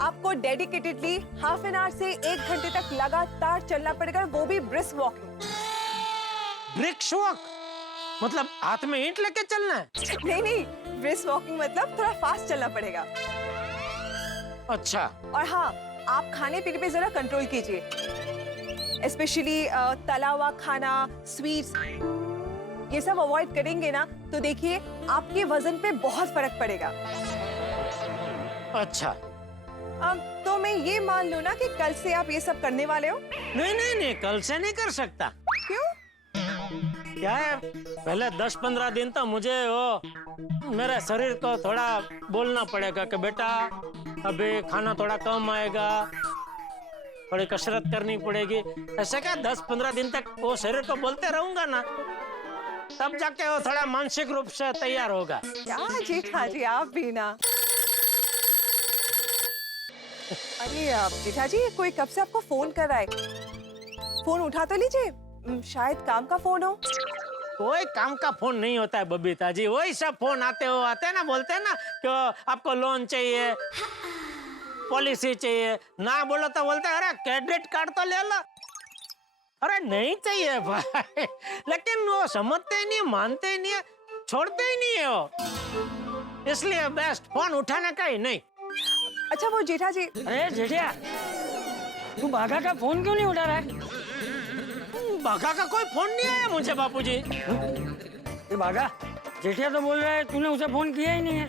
आपको डेडिकेटेडली हाफ एन आवर से 1 घंटे तक लगातार चलना पड़ेगा, वो भी ब्रिस्क वॉकिंग। ब्रिक्स वॉक मतलब हाथ में ईंट लेके चलना है? नहीं, ब्रिस्क वॉकिंग मतलब थोड़ा फास्ट चलना पड़ेगा। अच्छा। और हाँ, आप खाने पीने पे जरा कंट्रोल कीजिए, स्पेशली तला हुआ खाना, स्वीट्स, ये सब अवॉइड करेंगे ना तो देखिए आपके वजन पे बहुत फर्क पड़ेगा। अच्छा। तो मैं ये मान लूं ना कि कल से आप ये सब करने वाले हो? नहीं, कल से नहीं कर सकता। क्यों? क्या है, पहले 10-15 दिन तो मुझे वो मेरे शरीर को थोड़ा बोलना पड़ेगा कि बेटा अभी खाना थोड़ा कम आएगा, थोड़ी कसरत करनी पड़ेगी। ऐसे क्या 10-15 दिन तक वो शरीर को बोलते रहूंगा ना, तब जाके वो थोड़ा मानसिक रूप से तैयार होगा। क्या जेठा जी आप भी ना। अरे जेठा जी, कोई कब से आपको फोन कर रहा है, फोन उठा तो लीजिए, शायद काम का फोन हो। कोई काम का फोन नहीं होता है बबीता जी, वही सब फोन आते हैं ना, बोलते हैं ना कि आपको लोन चाहिए, पॉलिसी चाहिए, ना बोलो तो बोलते हैं अरे क्रेडिट कार्ड तो ले लो। अरे नहीं चाहिए भाई, लेकिन वो समझते ही नहीं, मानते ही नहीं है, छोड़ते ही नहीं है वो, इसलिए बेस्ट फोन उठाने का ही नहीं। अच्छा वो जेठा जी। अरे जेठिया, तू बाघा का फोन क्यों नहीं उठा रहा है? बाघा का कोई फोन नहीं आया मुझे बापूजी। ये बाघा, जेठिया तो बोल रहा है तूने उसे फोन किया ही नहीं है।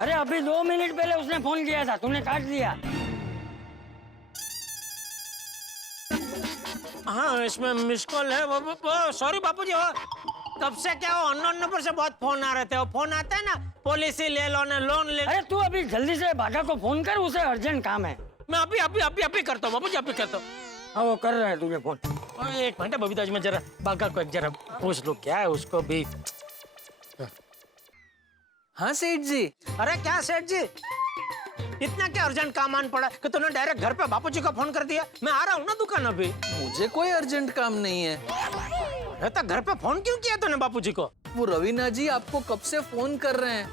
अरे अभी 2 मिनट पहले उसने फोन किया था, तूने काट दिया। हाँ इसमें मिस कॉल है, वो सॉरी बापूजी, वो तब से क्या वो अननोन नंबर से बहुत फोन आ रहे थे, वो फोन आता है ना पॉलिसी ले लो ना लोन ले। अरे तू अभी जल्दी से बाघा को फोन कर, उसे अर्जेंट काम है। मैं अभी करता हूँ बापूजी, अभी करता हूँ। हाँ वो कर रहा है तुझे फोन। एक मिनट बबीता जी, मैं जरा बाघा को एक जरा पूछ लूं क्या है उसको भी। हाँ सेठ जी। अरे क्या सेठ जी, इतना क्या अर्जेंट काम आन पड़ा कि तूने डायरेक्ट घर पे बापूजी को फोन कर दिया? मैं आ रहा हूँ ना दुकान अभी। मुझे कोई अर्जेंट काम नहीं है। अरे तो घर पे फोन क्यों किया तूने बापूजी को? वो रवीना जी आपको कब से फोन कर रहे हैं,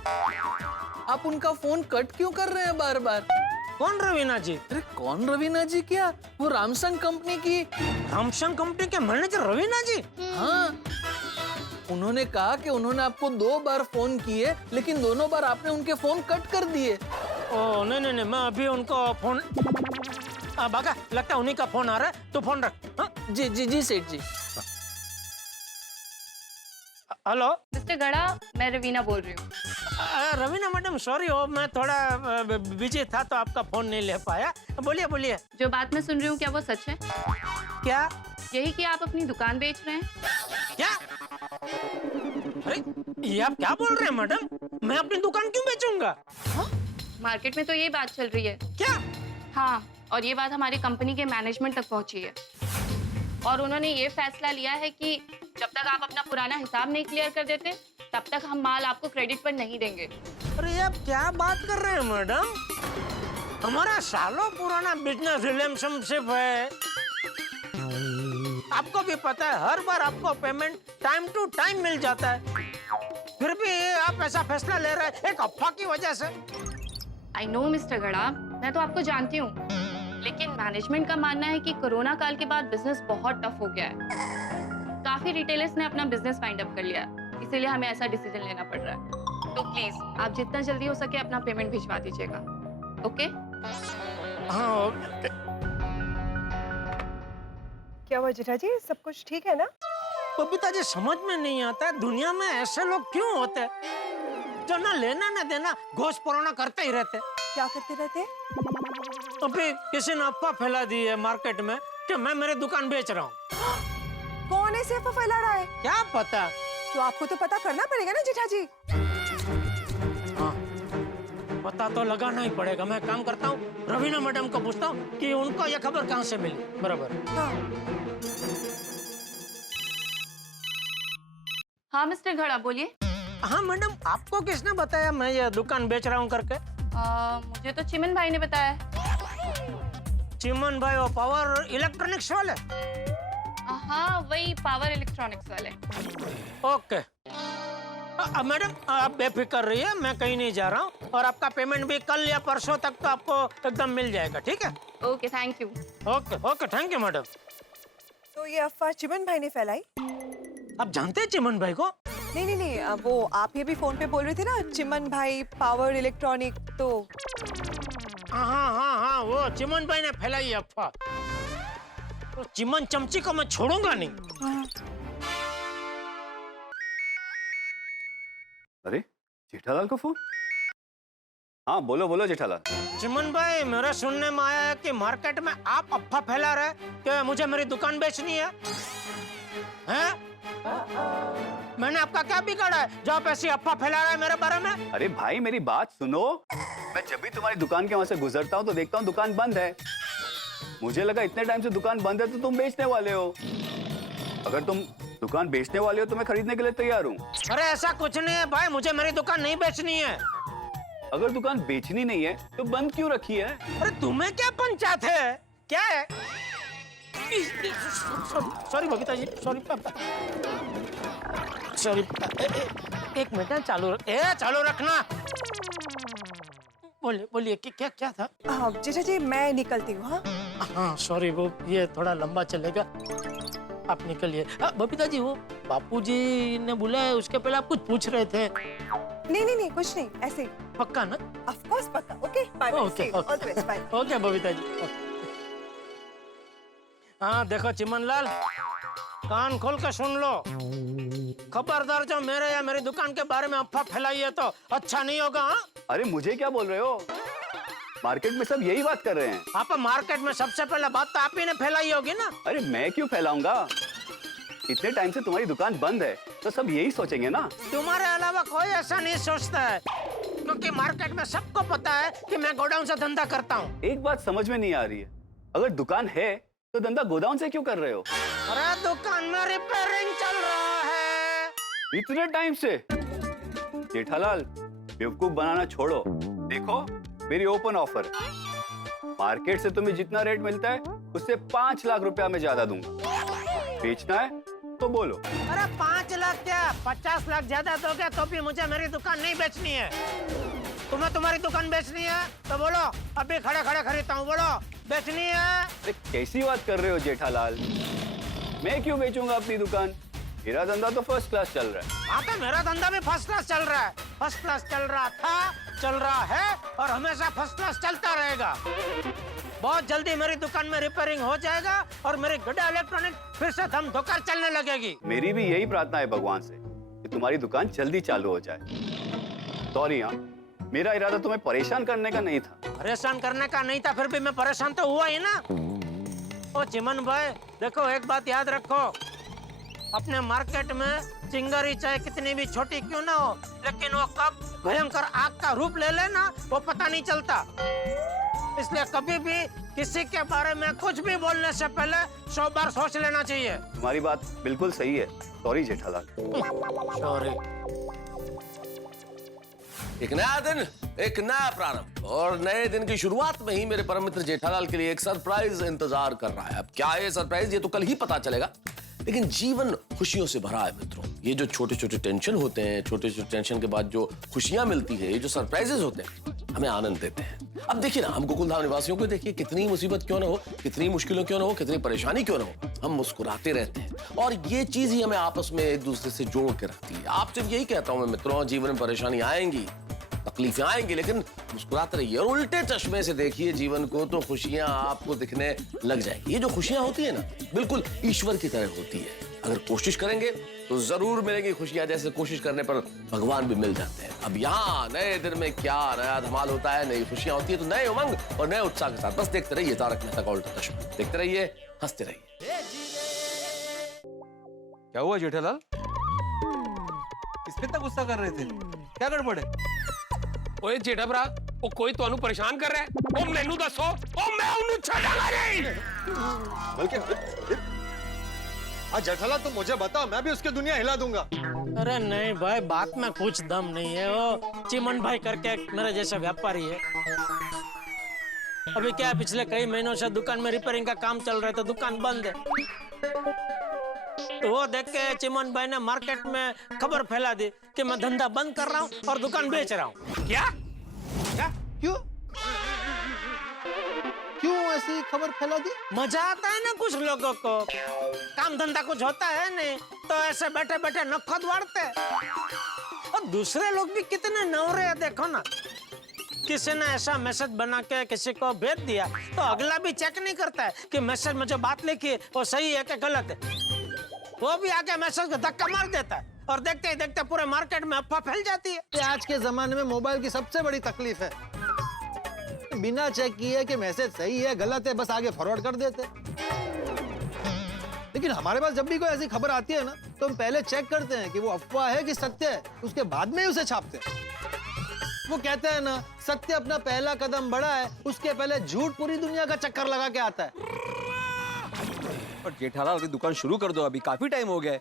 आप उनका फोन कट क्यों कर रहे हैं बार बार? कौन रवीना जी? अरे कौन रवीना जी, क्या वो रामसंग कंपनी की, रामसंग कंपनी के मैनेजर रवीना जी? हाँ, उन्होंने कहा कि उन्होंने आपको 2 बार फोन किए लेकिन दोनों बार आपने उनके फोन कट कर दिए। ओ नहीं, मैं अभी उनको फोन बाघा लगता है उन्हीं का फोन आ रहा है, तू फोन रख। हाँ? जी सेठ जी। हेलो मिस्टर गड़ा, मैं रवीना बोल रही हूँ। रवीना मैडम सॉरी हो, मैं थोड़ा बिजी था तो आपका फोन नहीं ले पाया। बोलिए। जो बात मैं सुन रही हूँ क्या वो सच है? क्या? यही कि आप अपनी दुकान बेच रहे हैं? क्या? अरे ये आप क्या बोल रहे हैं मैडम, मैं अपनी दुकान क्यों बेचूंगा? मार्केट में तो यही बात चल रही है। क्या? हाँ, और ये बात हमारी कंपनी के मैनेजमेंट तक पहुंची है और उन्होंने ये फैसला लिया है कि जब तक आप अपना पुराना हिसाब नहीं क्लियर कर देते तब तक हम माल आपको क्रेडिट पर नहीं देंगे। अरे आप क्या बात कर रहे हैं मैडम, हमारा सालों पुराना बिजनेस रिलेशनशिप है, आपको भी पता है, हर बार आपको पेमेंट टाइम टू टाइम मिल जाता है, फिर भी आप ऐसा फैसला ले रहे हैं एक अफवाह की वजह से। आई नो मिस्टर गड़ा, मैं तो आपको जानती हूँ, लेकिन मैनेजमेंट का मानना है कि कोरोना काल के बाद बिजनेस बहुत टफ हो गया है, काफी रिटेलर्स ने अपना बिजनेस वाइंड अप कर लिया, इसीलिए हमें ऐसा डिसीजन लेना पड़ रहा है। तो प्लीज आप जितना जल्दी हो सके अपना पेमेंट भिजवा दीजिएगा। ओके? हाँ। क्या हुआ जेठा जी, सब कुछ ठीक है ना? बबीता जी समझ में नहीं आता है, दुनिया में ऐसे लोग क्यों होते हैं जो ना लेना ना देना घोष पुराना करते ही रहते। क्या करते रहते? अभी किसी ने अफवाह फैला दी है मार्केट में कि मैं मेरी दुकान बेच रहा हूँ। कौन ऐसे अफवाह फैला रहा है? क्या पता। तो आपको तो पता करना पड़ेगा ना जेठा जी। हाँ, पता तो लगाना ही पड़ेगा। मैं काम करता हूँ, रवीना मैडम को पूछता हूँ कि उनको ये खबर कहाँ से मिली। बराबर। हाँ मिस्टर घड़ा, बोलिए। हाँ मैडम, आपको किसने बताया मैं ये दुकान बेच रहा हूँ करके? मुझे तो चिमन भाई ने बताया। चिमन भाई वो पावर इलेक्ट्रॉनिक्स वाले? हाँ, वही पावर इलेक्ट्रॉनिक्स वाले। ओके। मैडम आप बेफिक्र रहिए, मैं कहीं नहीं जा रहा हूँ और आपका पेमेंट भी कल या परसों तक तो आपको एकदम मिल जाएगा, ठीक है? Okay, thank you. Okay okay, thank you madam. तो ये अफवाह चिमन भाई ने फैलाई? आप जानते हैं चिमन भाई को? नहीं, वो आप ये भी फोन पे बोल रहे थे ना, चिमन भाई पावर इलेक्ट्रॉनिक, तो हाँ, वो चिमन भाई ने फैलाई अफवाह। तो चिमन चमची को मैं छोड़ूंगा नहीं। अरे जेठालाल का फोन। हाँ बोलो बोलो जेठालाल। चिमन भाई, मेरे सुनने में आया है कि मार्केट में आप अफवाह फैला रहे कि मुझे मेरी दुकान बेचनी है। हैं? मैंने आपका क्या बिगाड़ा है जो आप ऐसी अफवाह फैला रहे हैं मेरे बारे में? अरे भाई मेरी बात सुनो, मैं जब भी तुम्हारी दुकान के वहां से गुजरता हूँ तो देखता हूँ दुकान बंद है। मुझे लगा इतने टाइम से दुकान बंद है तो तुम बेचने वाले हो। अगर तुम दुकान बेचने वाले हो तो मैं खरीदने के लिए तैयार हूँ। अरे ऐसा कुछ नहीं है भाई, मुझे मेरी दुकान नहीं बेचनी है। अगर दुकान बेचनी नहीं है तो बंद क्यों रखी है? अरे तुम्हें क्या पंचायत है? क्या है? Sorry Babita ji, sorry sorry. एक मिनट चालू रखना। बोलिए क्या क्या था? हाँ जेठा जी, मैं निकलती हूँ। हाँ सॉरी, वो ये थोड़ा लंबा चलेगा, आप निकलिए। बबीता जी, वो बापूजी ने बुलाया, उसके पहले आप कुछ पूछ रहे थे। नहीं, कुछ नहीं, ऐसे ही। पक्का ना? ऑफ कोर्स पक्का। Okay bye bye. Okay all the best, bye. Okay Babita ji. हाँ देखो चिमनलाल, कान खोल के सुन लो। खबरदार जो मेरे या मेरी दुकान के बारे में अफवाह फैलाई है तो अच्छा नहीं होगा। हाँ? अरे मुझे क्या बोल रहे हो? मार्केट में सब यही बात कर रहे हैं। आप मार्केट में सबसे पहले बात तो आप ही ने फैलाई होगी ना? अरे मैं क्यों फैलाऊंगा? इतने टाइम से तुम्हारी दुकान बंद है तो सब यही सोचेंगे ना। तुम्हारे अलावा कोई ऐसा नहीं सोचता है, क्योंकि मार्केट में सबको पता है कि मैं गोडाउन से धंधा करता हूँ। एक बात समझ में नहीं आ रही है, अगर दुकान है तो धंधा गोदाम से क्यों कर रहे हो? अरे दुकान में रिपेयरिंग चल रहा है। इतने टाइम से? जेठालाल बेवकूफ बनाना छोड़ो। देखो मेरी ओपन ऑफर है, मार्केट से तुम्हें जितना रेट मिलता है उससे 5 लाख रुपया मैं ज्यादा दूंगा। बेचना है तो बोलो। अरे 5 लाख क्या, 50 लाख ज्यादा दोगे तो भी मुझे मेरी दुकान नहीं बेचनी है। तुम्हें तुम्हारी दुकान बेचनी है तो बोलो, अभी खड़े खड़े खरीदता हूँ, बोलो बेचनी है। अरे कैसी बात कर रहे हो जेठालाल? मैं क्यों बेचूंगा अपनी दुकान? मेरा धंधा तो फर्स्ट क्लास चल रहा है। हाँ तो मेरा धंधा भी फर्स्ट क्लास चल रहा है। फर्स्ट क्लास चल रहा था, चल रहा है और हमेशा फर्स्ट क्लास चलता रहेगा। बहुत जल्दी मेरी दुकान में रिपेयरिंग हो जाएगा और मेरी गड्ढा इलेक्ट्रॉनिक फिर से धम धोकर चलने लगेगी। मेरी भी यही प्रार्थना है भगवान से कि तुम्हारी दुकान जल्दी चालू हो जाए। सॉरी हाँ, मेरा इरादा तुम्हें परेशान करने का नहीं था। परेशान करने का नहीं था, फिर भी मैं परेशान तो हुआ ही ना। ओ चिमन भाई देखो, एक बात याद रखो, अपने मार्केट में चिंगारी चाहे कितनी भी छोटी क्यों ना हो, लेकिन वो कब भयंकर आग का रूप ले लेना वो पता नहीं चलता। इसलिए कभी भी किसी के बारे में कुछ भी बोलने से पहले 100 बार सोच लेना चाहिए। तुम्हारी बात बिल्कुल सही है। सॉरी जेठालाल। सॉरी। एक नया दिन, एक नया प्रारंभ, और नए दिन की शुरुआत में ही मेरे परम मित्र जेठालाल के लिए एक सरप्राइज इंतजार कर रहा है। अब क्या है सरप्राइज, ये तो कल ही पता चलेगा। लेकिन जीवन खुशियों से भरा है मित्रों। ये जो छोटे छोटे टेंशन होते हैं, छोटे छोटे टेंशन के बाद जो खुशियां मिलती है, ये जो सरप्राइजेस होते हैं, हमें आनंद देते हैं। अब देखिए ना, हम गोकुलधाम निवासियों को देखिए, कितनी मुसीबत क्यों ना हो, कितनी मुश्किलों क्यों ना हो, कितनी परेशानी क्यों ना हो, हम मुस्कुराते रहते हैं और ये चीज ही हमें आपस में एक दूसरे से जोड़ के रखती है। आपसे यही कहता हूं मैं मित्रों, जीवन में परेशानी आएंगी, तकलीफें आएंगी, लेकिन मुस्कुराते रहिए और उल्टे चश्मे से देखिए जीवन को, तो खुशियां आपको दिखने लग जाएंगी। ये जो खुशियां होती है ना, बिल्कुल ईश्वर की तरह होती है। अगर कोशिश करेंगे तो जरूर मिलेंगी खुशियां, जैसे कोशिश करने पर भगवान भी मिल जाते हैं। अब यहाँ नए दिन में क्या नया धमाल होता है, नई खुशियां होती है, तो नए उमंग और नए उत्साह के साथ बस देखते रहिए तारक मेहता का उल्टा चश्मा। देखते रहिए, हंसते रहिए। क्या हुआ जेठालाल? किस पे इतना गुस्सा कर रहे थे? क्या गड़बड़ है? ओए जेठा भरा, वो कोई तो परेशान कर रहा है। ओ मैनू दसो, ओ मैं उन्हें छड़ांगा नहीं। बल्कि जेठालाल तुम मुझे बता, मैं भी उसकी दुनिया हिला दूंगा। अरे नहीं भाई, बात में कुछ दम नहीं है। वो चिमन भाई करके मेरे जैसा व्यापारी है। अभी क्या, पिछले कई महीनों से दुकान में रिपेयरिंग का काम चल रहा है तो दुकान बंद है। तो वो देख के चिमन भाई ने मार्केट में खबर फैला दी कि मैं धंधा बंद कर रहा हूँ और दुकान बेच रहा हूँ। क्या? क्यों ऐसी खबर फैला दी? मजा आता है ना कुछ लोगों को, काम धंधा कुछ होता है नहीं तो ऐसे बैठे बैठे नखो दौड़ते। और दूसरे लोग भी कितने नवरे हैं देखो ना। किसी ने ऐसा मैसेज बना के किसी को भेज दिया तो अगला भी चेक नहीं करता है कि मैसेज में जो बात लिखी है वो सही है कि गलत है। वो भी आके मैसेज को धक्का मार देता है और देखते ही देखते पूरे मार्केट में अफवाह फैल जाती है। ये आज के जमाने में मोबाइल की सबसे बड़ी तकलीफ है, बिना चेक किए कि मैसेज सही है गलत है बस आगे फॉरवर्ड कर देते। लेकिन हमारे पास जब भी कोई ऐसी खबर आती है ना तो हम पहले चेक करते हैं कि वो अफवाह है कि सत्य है, उसके बाद में ही उसे छापते हैं। वो कहते हैं ना, सत्य अपना पहला कदम बढ़ा है, उसके पहले झूठ पूरी दुनिया का चक्कर लगा के आता है। और जेठालाल अभी दुकान शुरू कर दो, अभी काफी टाइम हो गया है।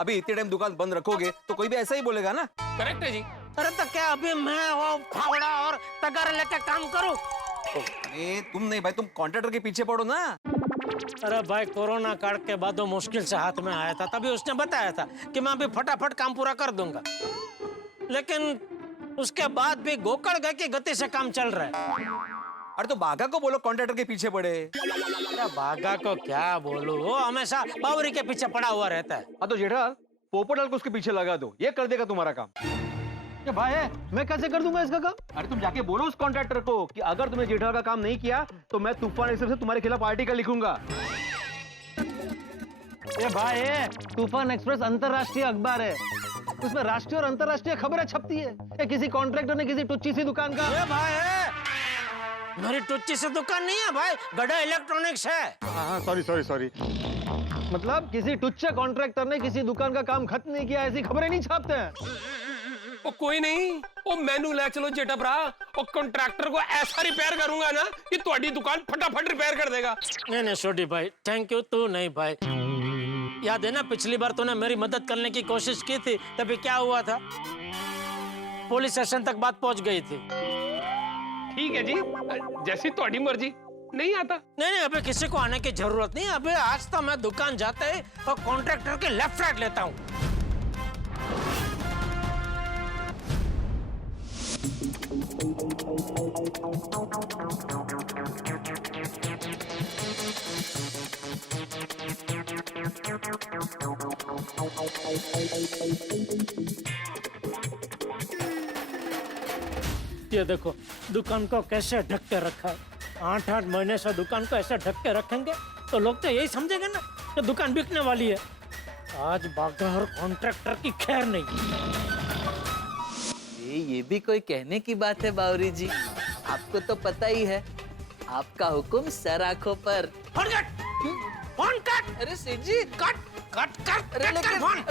अभी इतने टाइम दुकान बंद रखोगे तो कोई भी ऐसा ही बोलेगा ना। करेक्ट है जी। अरे तो क्या अभी मैं वो फावड़ा और तगार लेके काम करूं? अरे तुम नहीं भाई, तुम कॉन्ट्रैक्टर के पीछे पड़ो ना। अरे भाई, कोरोना काल के बाद वो मुश्किल से हाथ में आया था, तभी उसने बताया था कि मैं अभी फटाफट काम पूरा कर दूंगा। लेकिन उसके बाद भी गोकड़ गए की गति से काम चल रहा है। अरे तो बाघा को बोलो कॉन्ट्रैक्टर के पीछे पड़े। अरे बाघा को क्या बोलूं, वो हमेशा बावरी के पीछे पड़ा हुआ रहता है। हाँ तो जेठालाल पोपटलाल को उसके पीछे लगा दो, ये कर देगा तुम्हारा काम। क्या भाई है, मैं कैसे कर दूंगा इसका काम? अरे तुम जाके बोलो उस कॉन्ट्रैक्टर को कि अगर तुमने जेठालाल का काम नहीं किया तो मैं तूफान एक्सप्रेस से तुम्हारे खिलाफ आर्टिकल लिखूंगा। ये भाई है, तूफान एक्सप्रेस अंतरराष्ट्रीय अखबार है, उसमें राष्ट्रीय और अंतरराष्ट्रीय खबरें छपती है। ये किसी कॉन्ट्रैक्टर ने किसी टुच्ची सी दुकान का। ये भाई है, मेरी टुच्ची से दुकान नहीं है भाई, गड़ा इलेक्ट्रॉनिक्स है। हाँ सॉरी। मतलब किसी टुच्चे कॉन्ट्रैक्टर ने किसी दुकान का काम खत्म नहीं किया, ऐसी खबरें नहीं छापते हैं। ओ कोई नहीं, ओ मैनू ले चलो जेठा भरा, ओ कॉन्ट्रैक्टर को ऐसा रिपेयर करूंगा ना कि तुम्हारी दुकान फटाफट रिपेयर कर देगा। नहीं छोटी भाई, थैंक यू। तू नहीं भाई, याद है ना पिछली बार तूने मेरी मदद करने की कोशिश की थी, तभी क्या हुआ था? पुलिस स्टेशन तक बात पहुंच गई थी। ठीक है जी, जैसी तुम्हारी मर्जी। नहीं आता। नहीं, अबे किसी को आने की जरूरत नहीं। अबे आज तो मैं दुकान जाते ही और कॉन्ट्रैक्टर के लेफ्ट राइट लेता हूँ। ये देखो दुकान को कैसे ढक के रखा है। 8-8 महीने से दुकान को ऐसे ढक के रखेंगे तो लोग तो यही समझेंगे ना कि दुकान बिकने वाली है। आज बाघा और कॉन्ट्रैक्टर की खैर नहीं। ये भी कोई कहने की बात है बावरी जी, आपको तो पता ही है, आपका हुक्म सर आंखों पर। Phone cut, phone cut. अरे सेठ जी कट फोन।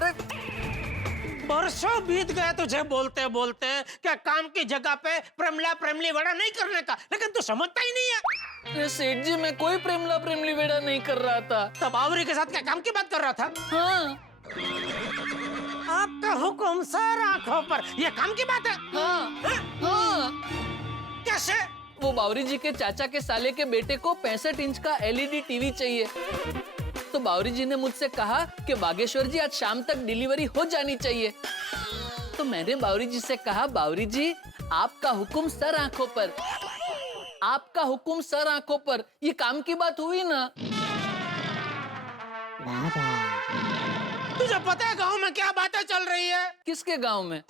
बरसों बीत गए तुझे बोलते बोलते क्या काम की जगह पे प्रेमली वेड़ा नहीं करने का, लेकिन तू समझता ही नहीं है। अरे सेठ जी, मैं कोई प्रेमली वेड़ा नहीं कर रहा था। तो बावरी के साथ क्या काम की बात कर रहा था? हाँ। आपका हुक्म सर आंखों पर, ये काम की बात है? हाँ। कैसे? वो बावरी जी के चाचा के साले के बेटे को 65 इंच का LED टीवी चाहिए, तो बावरी जी ने मुझसे कहा कि बागेश्वर जी आज शाम तक डिलीवरी हो जानी चाहिए। तो मैंने बावरी जी से कहा, बावरी जी आपका हुक्म सर आंखों पर, आपका हुक्म सर आंखों पर, ये काम की बात हुई ना। तुझे पता है गांव में क्या बातें चल रही है? किसके गांव में?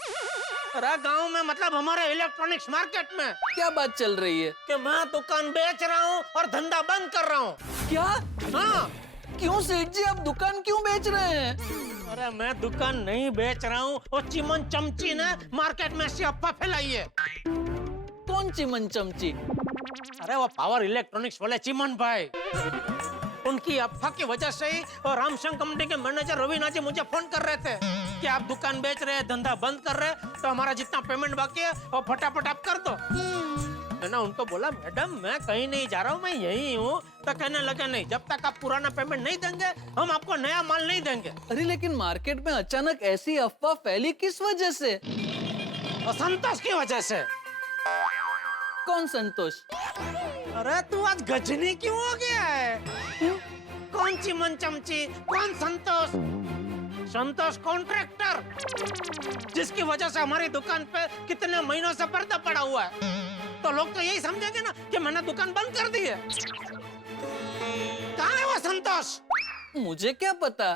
अरे गांव में मतलब हमारे इलेक्ट्रॉनिक्स मार्केट में। क्या बात चल रही है? कि मैं दुकान बेच रहा हूँ और धंधा बंद कर रहा हूँ। क्या? हाँ, क्यों सेठ जी, आप दुकान क्यों बेच रहे हैं? अरे मैं दुकान नहीं बेच रहा हूँ, वो चिमन चमची ने मार्केट में ऐसी अफवाह फैलाई है। कौन चिमन चमची? अरे वो पावर इलेक्ट्रॉनिक्स वाले चिमन भाई, उनकी अफवाह की वजह से ही और रामशंकर कंपनी के मैनेजर रवीना जी मुझे फोन कर रहे थे कि आप दुकान बेच रहे हैं, धंधा बंद कर रहे हैं, तो हमारा जितना पेमेंट बाकी है वो फटाफट आप कर दो। मैंने उनको बोला मैडम मैं कहीं नहीं जा रहा हूँ, मैं यही हूँ। तो कहने लगे नहीं, जब तक आप पुराना पेमेंट नहीं देंगे हम आपको नया माल नहीं देंगे। अरे लेकिन मार्केट में अचानक ऐसी अफवाह फैली किस वजह से? असंतोष की वजह से। कौन संतोष? अरे तू आज गजनी क्यों हो गया है? कौन चिमन चमची, कौन संतोष? संतोष कॉन्ट्रैक्टर, जिसकी वजह से हमारी दुकान पे कितने महीनों से पर्दा पड़ा हुआ है। तो लोग तो यही समझेंगे ना कि मैंने दुकान बंद कर दी है। कहाँ है वो संतोष? मुझे क्या पता।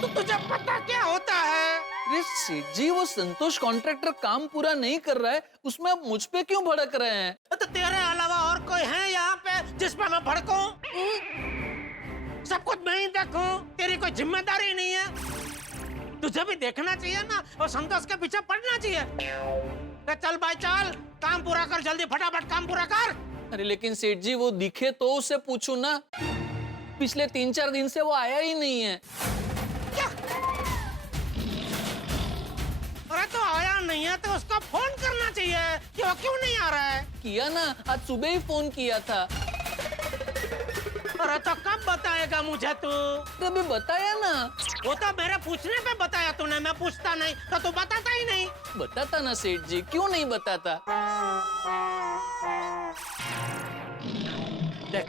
तो तुझे पता क्या होता है? अरे सेठ जी, वो संतोष कॉन्ट्रैक्टर काम पूरा नहीं कर रहा है, उसमें आप मुझ पे क्यों भड़क रहे हैं? तो तेरे अलावा और कोई है यहाँ पे जिस पे मैं भड़कूं? सब कुछ मैं ही देखूं? तेरी कोई जिम्मेदारी नहीं है? तुझे भी देखना चाहिए ना, और संतोष के पीछे पड़ना चाहिए। चल भाई चल, काम पूरा कर, जल्दी फटाफट काम पूरा कर। अरे लेकिन सेठ जी, वो दिखे तो उसे पूछूं ना। पिछले 3-4 दिन से वो आया ही नहीं है। क्या? अरे तो आया नहीं है तो उसको फोन करना चाहिए कि वो क्यों नहीं आ रहा है। किया ना, आज सुबह ही फोन किया था। अरे तो कब बताएगा मुझे तू? अभी बताया ना। वो तो मेरे पूछने पे बताया तूने, मैं पूछता नहीं तो तू बताता ही नहीं। बताता ना सेठ जी, क्यों नहीं बताता? देख,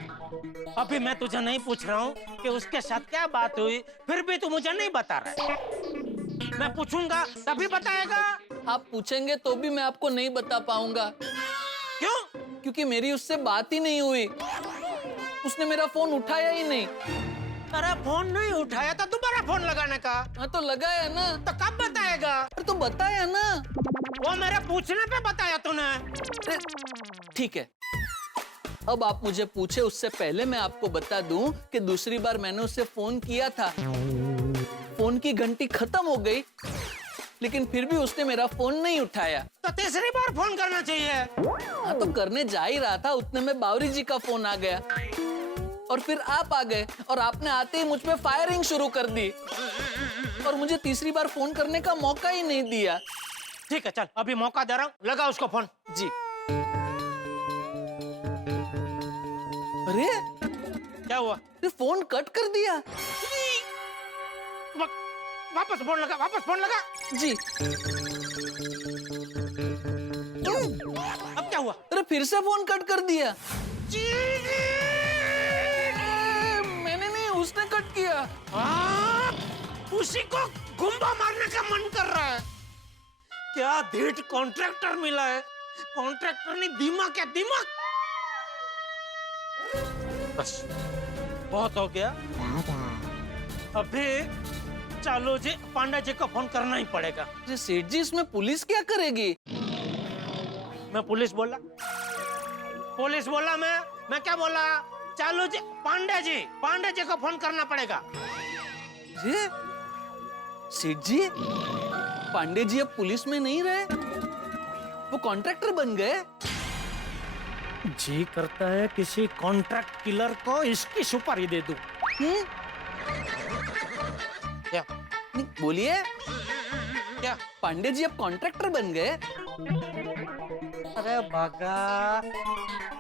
अभी मैं तुझे नहीं पूछ रहा हूँ कि उसके साथ क्या बात हुई, फिर भी तू मुझे नहीं बता रहा है। मैं पूछूंगा तभी बताएगा। आप पूछेंगे तो भी मैं आपको नहीं बता पाऊंगा। क्यों? क्योंकि मेरी उससे बात ही नहीं हुई। उसने मेरा फोन उठाया ही नहीं। अरे फोन नहीं उठाया तो दोबारा फोन लगाने का। हाँ तो लगाया ना। तो कब बताएगा? अरे तो बताया ना। वो मेरे पूछने पे बताया तूने। ठीक है, अब आप मुझे पूछे उससे पहले मैं आपको बता दूं कि दूसरी बार मैंने उससे फोन किया था। फोन की घंटी खत्म हो गई, लेकिन फिर भी उसने मेरा फोन नहीं उठाया। तो तीसरी बार फोन करना चाहिए। हाँ तो करने जा ही रहा था, उतने में बावरी जी का फोन आ गया और फिर आप आ गए और आपने आते ही मुझ पे फायरिंग शुरू कर दी और मुझे तीसरी बार फोन करने का मौका ही नहीं दिया। ठीक है चल, अभी मौका दे रहा हूँ, लगा उसको फोन। जी। अरे क्या हुआ? फोन कट कर दिया। वापस फोन लगा, वापस फोन लगा। जी। अब क्या हुआ? अरे फिर से फोन कट कर दिया। जी। मैंने नहीं, उसने कट किया। उसी को गुम्बा मारने का मन कर रहा है। क्या धीट कॉन्ट्रैक्टर मिला है। कॉन्ट्रैक्टर ने दिमाग, क्या दिमाग। बस बहुत हो गया। अभी चालू जी, पांडा जी को फोन करना ही पड़ेगा। अरे सेठ जी, इसमें पुलिस क्या करेगी? मैं पुलिस बोला? पुलिस बोला मैं क्या बोला? चालू जी, पांडे जी को फोन करना पड़ेगा। अरे सेठ जी, पांडे जी अब पुलिस में नहीं रहे, वो कॉन्ट्रैक्टर बन गए। जी करता है किसी कॉन्ट्रैक्ट किलर को इसकी सुपारी दे दूं। क्या? बोलिए। क्या? पांडे जी अब कॉन्ट्रैक्टर बन गए? अरे बागा,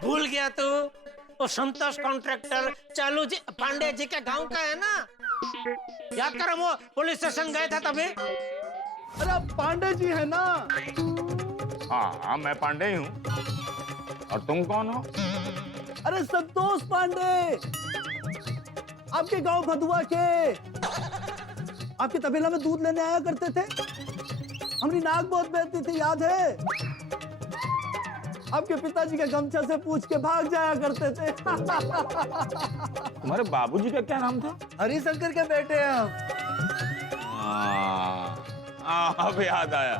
भूल गया तू? वो संतोष कॉन्ट्रैक्टर चालू जी पांडे जी के गांव का है ना। याद कर, वो पुलिस स्टेशन गए थे तभी। अरे आप पांडे जी है ना? हाँ, मैं पांडे ही हूँ। और तुम कौन हो? अरे संतोष पांडे, आपके गांव भदुआ के, आपके तबेला में दूध लेने आया करते थे। हमारी नाक बहुत बहती थी, याद है? आपके पिताजी के गमछा से पूछ के भाग जाया करते थे। तुम्हारे बाबूजी का क्या नाम था? हरिशंकर के बेटे हैं हम। अब याद आया,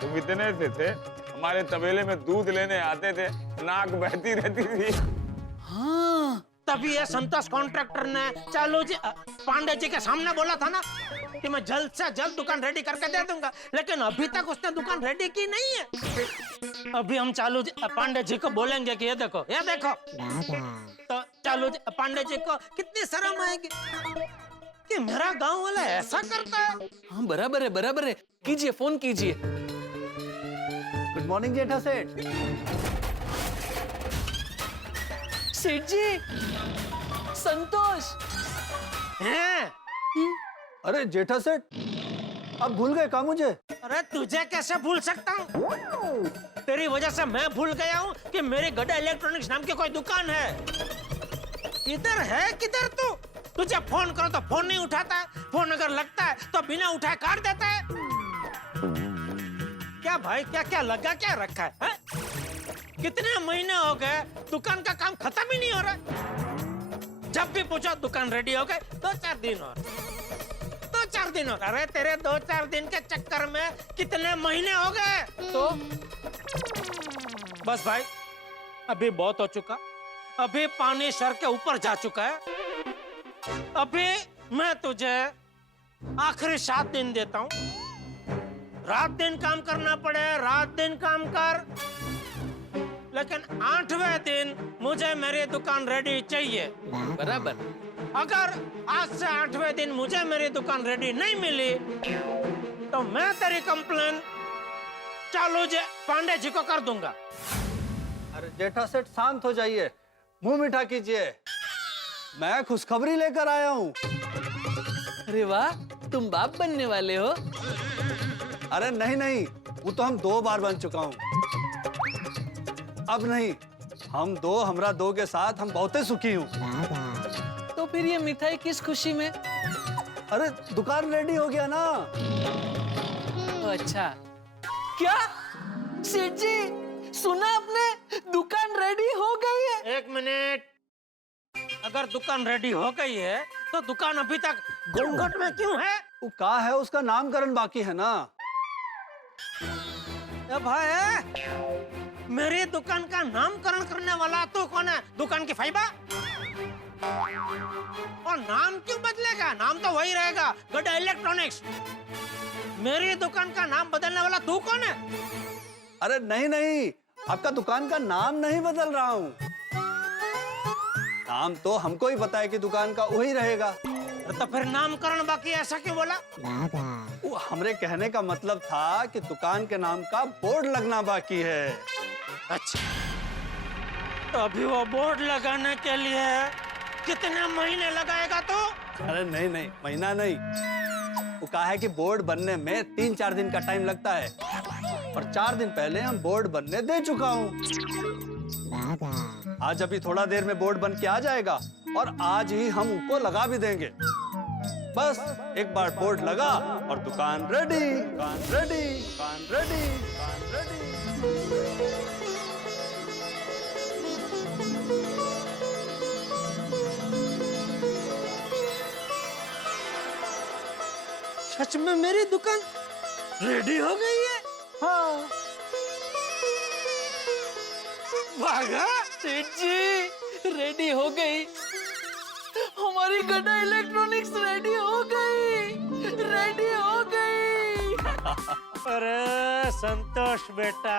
तुम इतने से थे, हमारे तबेले में दूध लेने आते थे, नाक बहती रहती थी। हाँ, तभी ये संतोष कॉन्ट्रैक्टर ने चालू जी पांडे जी के सामने बोला था ना कि मैं जल्द से जल्द दुकान रेडी करके दे दूंगा, लेकिन अभी तक उसने दुकान रेडी की नहीं है। अभी हम चालू जी पांडे जी को बोलेंगे कि ये देखो तो चालू जी पांडे जी को कितनी शर्म आएगी कि मेरा गांव वाला ऐसा करता है। हाँ बराबर है, कीजिए फोन कीजिए। गुड मॉर्निंग जेठा सेठ। सेठ जी, संतोष। हैं? अरे जेठा सेठ, आप भूल गए क्या मुझे? अरे तुझे कैसे भूल सकता हूँ? तेरी वजह से मैं भूल गया हूँ कि मेरी गड्ढा इलेक्ट्रॉनिक्स नाम की कोई दुकान है। इधर है किधर तू? तुझे फोन करो तो फोन नहीं उठाता है, फोन अगर लगता है तो बिना उठाए काट देता है। क्या भाई, क्या क्या लगा क्या रखा है, है? कितने महीने हो गए दुकान का काम खत्म ही नहीं हो रहा। जब भी पूछो दुकान रेडी हो गई, 2-4 दिन और 2-4 दिन और। अरे तेरे 2-4 दिन के चक्कर में कितने महीने हो गए। तो बस भाई, अभी बहुत हो चुका। अभी पानी सर के ऊपर जा चुका है। अभी मैं तुझे आखिरी 7 दिन देता हूँ। रात दिन काम करना पड़े, रात दिन काम कर, लेकिन 8वें दिन मुझे मेरी दुकान रेडी चाहिए। बराबर। अगर आज से 8वें दिन मुझे मेरी दुकान रेडी नहीं मिली तो मैं तेरी कंप्लेन चालू जी पांडे जी को कर दूंगा। अरे जेठा सेठ शांत हो जाइए, मुंह मीठा कीजिए। मैं खुशखबरी लेकर आया हूँ। अरे वाह, तुम बाप बनने वाले हो। अरे नहीं, वो तो हम 2 बार बन चुका हूँ। अब नहीं, हम 2 हमरा 2 के साथ हम बहुत सुखी हूँ। तो फिर ये मिठाई किस खुशी में? अरे दुकान रेडी हो गया ना। अच्छा, क्या सेठ जी सुना आपने? दुकान रेडी हो गई है। 1 मिनट, अगर दुकान रेडी हो गई है तो दुकान अभी तक घूंघट में क्यों है? वो कहा है उसका नामकरण बाकी है ना। भाई, मेरी दुकान का नामकरण करने वाला तो कौन है? दुकान की फाइबा। और नाम क्यों बदलेगा? नाम तो वही रहेगा, गड्ढा इलेक्ट्रॉनिक्स। मेरी दुकान का नाम बदलने वाला तू कौन है? अरे नहीं, आपका दुकान का नाम नहीं बदल रहा हूँ। नाम तो हमको ही पता है कि दुकान का वही रहेगा। तो फिर नामकरण बाकी है, ऐसा क्यों बोला? वो हमरे कहने का मतलब था कि दुकान के नाम का बोर्ड लगना बाकी है। अच्छा, तो अभी वो बोर्ड लगाने के लिए कितने महीने लगाएगा तू? अरे नहीं, महीना नहीं। वो कहा है कि बोर्ड बनने में 3-4 दिन का टाइम लगता है, और 4 दिन पहले हम बोर्ड बनने दे चुका हूँ। आज अभी थोड़ा देर में बोर्ड बन के आ जाएगा, और आज ही हम उनको लगा भी देंगे। बस एक बार बोर्ड लगा और दुकान रेडी, दुकान रेडी, दुकान रेडी, दुकान रेडी। सच में मेरी दुकान रेडी हो गई है? हाँ। वागा, सेठ जी रेडी हो गई। हमारी गड्ढा इलेक्ट्रॉनिक्स रेडी हो गई, रेडी हो गई। अरे संतोष बेटा,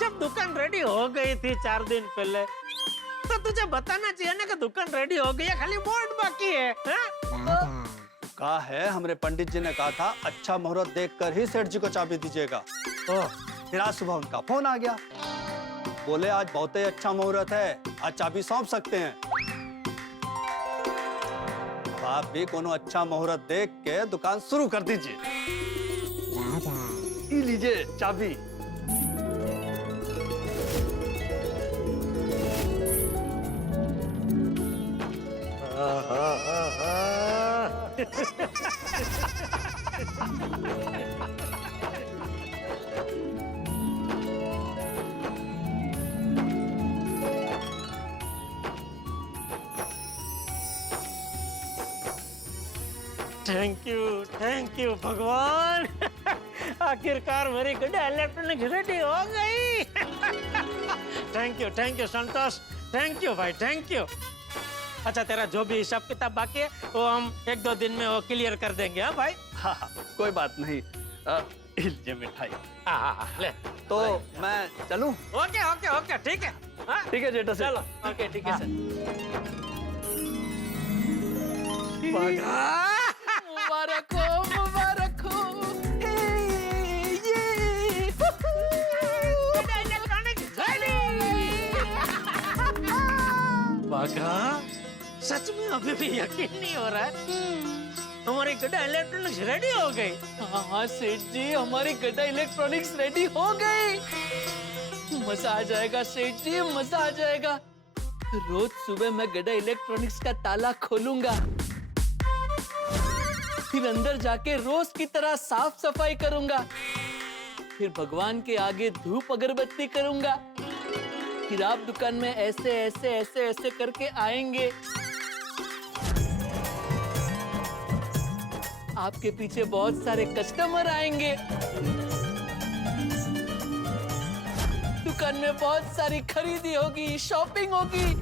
जब दुकान रेडी हो गई थी 4 दिन पहले, तो तुझे बताना चाहिए ना कि दुकान रेडी हो गई है, खाली बोर्ड बाकी है। कहा है, हमरे पंडित जी ने कहा था अच्छा मुहूर्त देखकर ही सेठ जी को चाबी दीजिएगा। फिर आज सुबह उनका फोन आ गया, बोले आज बहुत ही अच्छा मुहूर्त है, आज चाबी सौंप सकते हैं। अब आप भी कोनो अच्छा मुहूर्त देख के दुकान शुरू कर दीजिए। ये लीजिए चाबी। थैंक यू भगवान। आखिरकार मेरी गड्ढा इलेक्ट्रॉनिक्स रेडी हो गई। Thank you Santosh, thank you भाई, थैंक यू। अच्छा, तेरा जो भी हिसाब किताब बाकी है वो हम 1-2 दिन में वो क्लियर कर देंगे। हाँ भाई। हाँ हाँ, कोई बात नहीं। ये मिठाई। हाँ, ले। तो मैं चलूं? ओके ओके ओके, ठीक है। हाँ? ठीक है जेठा सर। चलो, ओके, ठीक है सर। मुबारक हो, मुबारक हो। बागा, सच में अभी भी यकीन नहीं हो रहा है हमारी गड्ढा इलेक्ट्रॉनिक्स रेडी हो गई। हाँ सेठ जी, हमारी गड्ढा इलेक्ट्रॉनिक्स रेडी हो गई। मजा आ जाएगा सेठ जी, मजा आ जाएगा। रोज सुबह मैं गड्ढा इलेक्ट्रॉनिक्स का ताला खोलूंगा, फिर अंदर जाके रोज की तरह साफ सफाई करूंगा, फिर भगवान के आगे धूप अगरबत्ती करूंगा, फिर आप दुकान में ऐसे ऐसे ऐसे ऐसे करके आएंगे। आपके पीछे बहुत सारे कस्टमर आएंगे, दुकान में बहुत सारी खरीदी होगी, शॉपिंग होगी।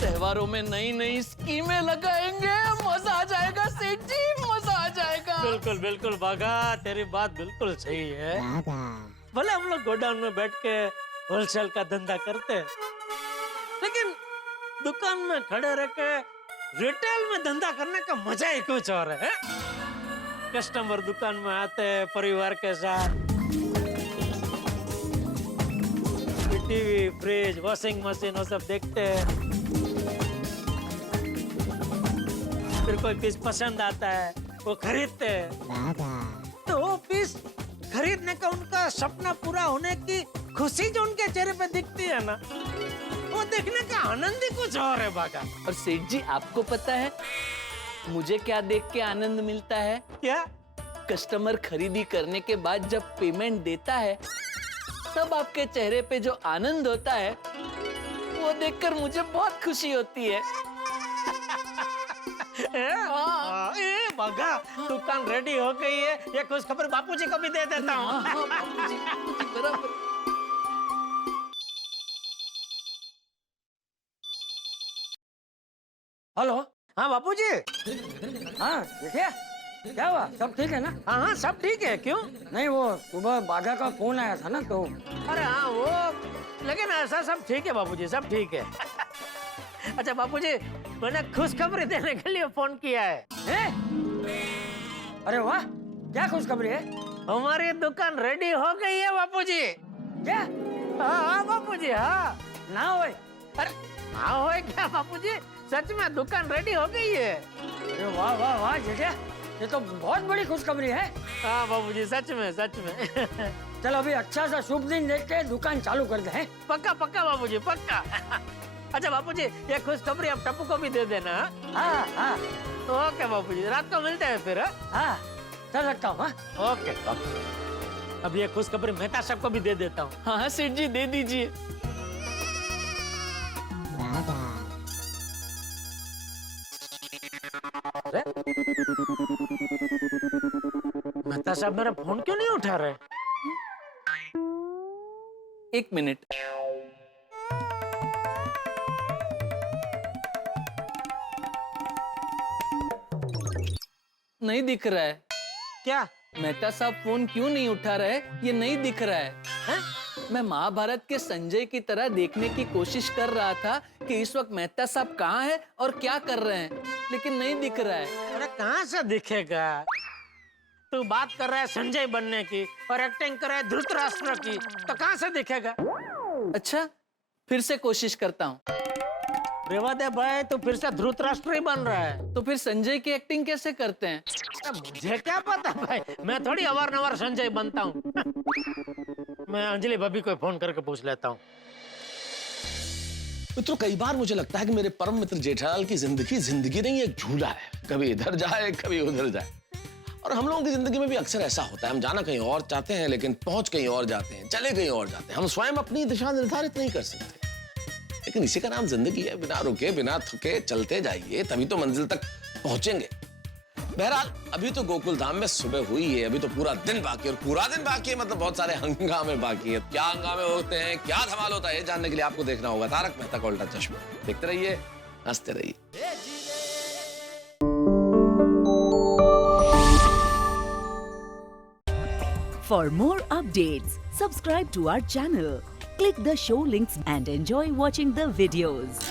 त्योहारों में नई नई स्कीमें लगाएंगे, मजा आ जाएगा सेठ जी, मजा आ जाएगा। बिल्कुल बिल्कुल बागा, तेरी बात बिल्कुल सही है। भले हम लोग गोडाउन में बैठ के होलसेल का धंधा करते हैं, लेकिन दुकान में खड़े रह के रिटेल में धंधा करने का मजा ही कुछ और है। कस्टमर दुकान में आते हैं परिवार के साथ, टीवी, फ्रिज, वॉशिंग मशीन वो सब देखते हैं, फिर कोई पीस पसंद आता है वो खरीदते हैं। तो वो पीस खरीदने का उनका सपना पूरा होने की खुशी जो उनके चेहरे पे दिखती है ना, वो देखने का आनंद ही कुछ और है बागा। और सेठ जी, आपको पता है मुझे क्या देख के आनंद मिलता है? क्या? कस्टमर खरीदी करने के बाद जब पेमेंट देता है, तब आपके चेहरे पे जो आनंद होता है वो देखकर मुझे बहुत खुशी होती है। ए बागा, दुकान रेडी हो गई है, ये खुश खबर बापूजी को भी दे देता हूँ। बराबर। हेलो। हाँ बापूजी। हाँ देखिए, क्या हुआ? सब ठीक है ना? हाँ हाँ सब ठीक है। क्यों? नहीं, वो सुबह बाघा का फोन आया था ना, तो अरे हाँ वो, लेकिन ऐसा सब ठीक है बापूजी, सब ठीक है। अच्छा बापूजी, मैंने खुशखबरी देने के लिए फोन किया है। अरे वाह, क्या खुशखबरी है? हमारी दुकान रेडी हो गई है बापूजी। क्या? हाँ बापूजी, हाँ। ना होए। अरे हाँ होए क्या बापूजी, सच में दुकान रेडी हो गई है। अरे वाह वाह वाह जेठा, ये तो बहुत बड़ी खुशखबरी है। हाँ बाबूजी, सच में सच में। चलो अभी अच्छा सा शुभ दिन देख के दुकान चालू कर दे। पक्का पक्का बाबूजी, पक्का। अच्छा बाबूजी, ये खुशखबरी आप टप्पू को भी दे देना। हाँ हाँ ओके बाबूजी, रात को मिलते हैं फिर। हाँ चल रखता हूँ। ओके। अब ये खुशखबरी मेहता साहब को भी दे देता हूँ। हाँ हाँ सेठ जी, दे दीजिए। मेहता साहब मेरा फोन क्यों नहीं उठा रहे? एक मिनट। नहीं दिख रहा है। क्या? मेहता साहब फोन क्यों नहीं उठा रहे, ये नहीं दिख रहा है। मैं महाभारत के संजय की तरह देखने की कोशिश कर रहा था कि इस वक्त मेहता साहब कहाँ हैं और क्या कर रहे हैं, लेकिन नहीं दिख रहा है। अरे कहाँ से दिखेगा? तू बात कर रहा है संजय बनने की और एक्टिंग कर रहा है धृतराष्ट्र की, तो कहाँ से दिखेगा? अच्छा, फिर से कोशिश करता हूँ। रेवा दे भाई, तो फिर से धृतराष्ट्र ही बन रहा है। तो फिर संजय की एक्टिंग कैसे करते हैं? मुझे क्या पता भाई, मैं थोड़ी अवार-नवार संजय बनता हूँ। मैं अंजलि भाभी को फोन करके पूछ लेता हूँ। मित्रों, कई बार मुझे लगता है कि मेरे परम मित्र जेठालाल की जिंदगी नहीं, एक झूला है। कभी इधर जाए कभी उधर जाए। और हम लोगों की जिंदगी में भी अक्सर ऐसा होता है, हम जाना कहीं और चाहते हैं लेकिन पहुंच कहीं और जाते हैं, चले कहीं और जाते हैं। हम स्वयं अपनी दिशा निर्धारित नहीं कर सकते, लेकिन इसी का नाम जिंदगी है। बिना रुके बिना थके चलते जाइए, तभी तो मंजिल तक पहुंचेंगे। बहरहाल अभी तो गोकुल धाम में सुबह हुई है, अभी तो पूरा दिन बाकी है, और पूरा दिन बाकी है मतलब बहुत सारे हंगामे बाकी है। क्या हंगामे होते हैं, क्या धमाल होता है, ये जानने के लिए आपको देखना होगा तारक मेहता का उल्टा चश्मा। देखते रहिए, हंसते रहिए। For more updates, subscribe to our channel, click the show links and enjoy watching the videos.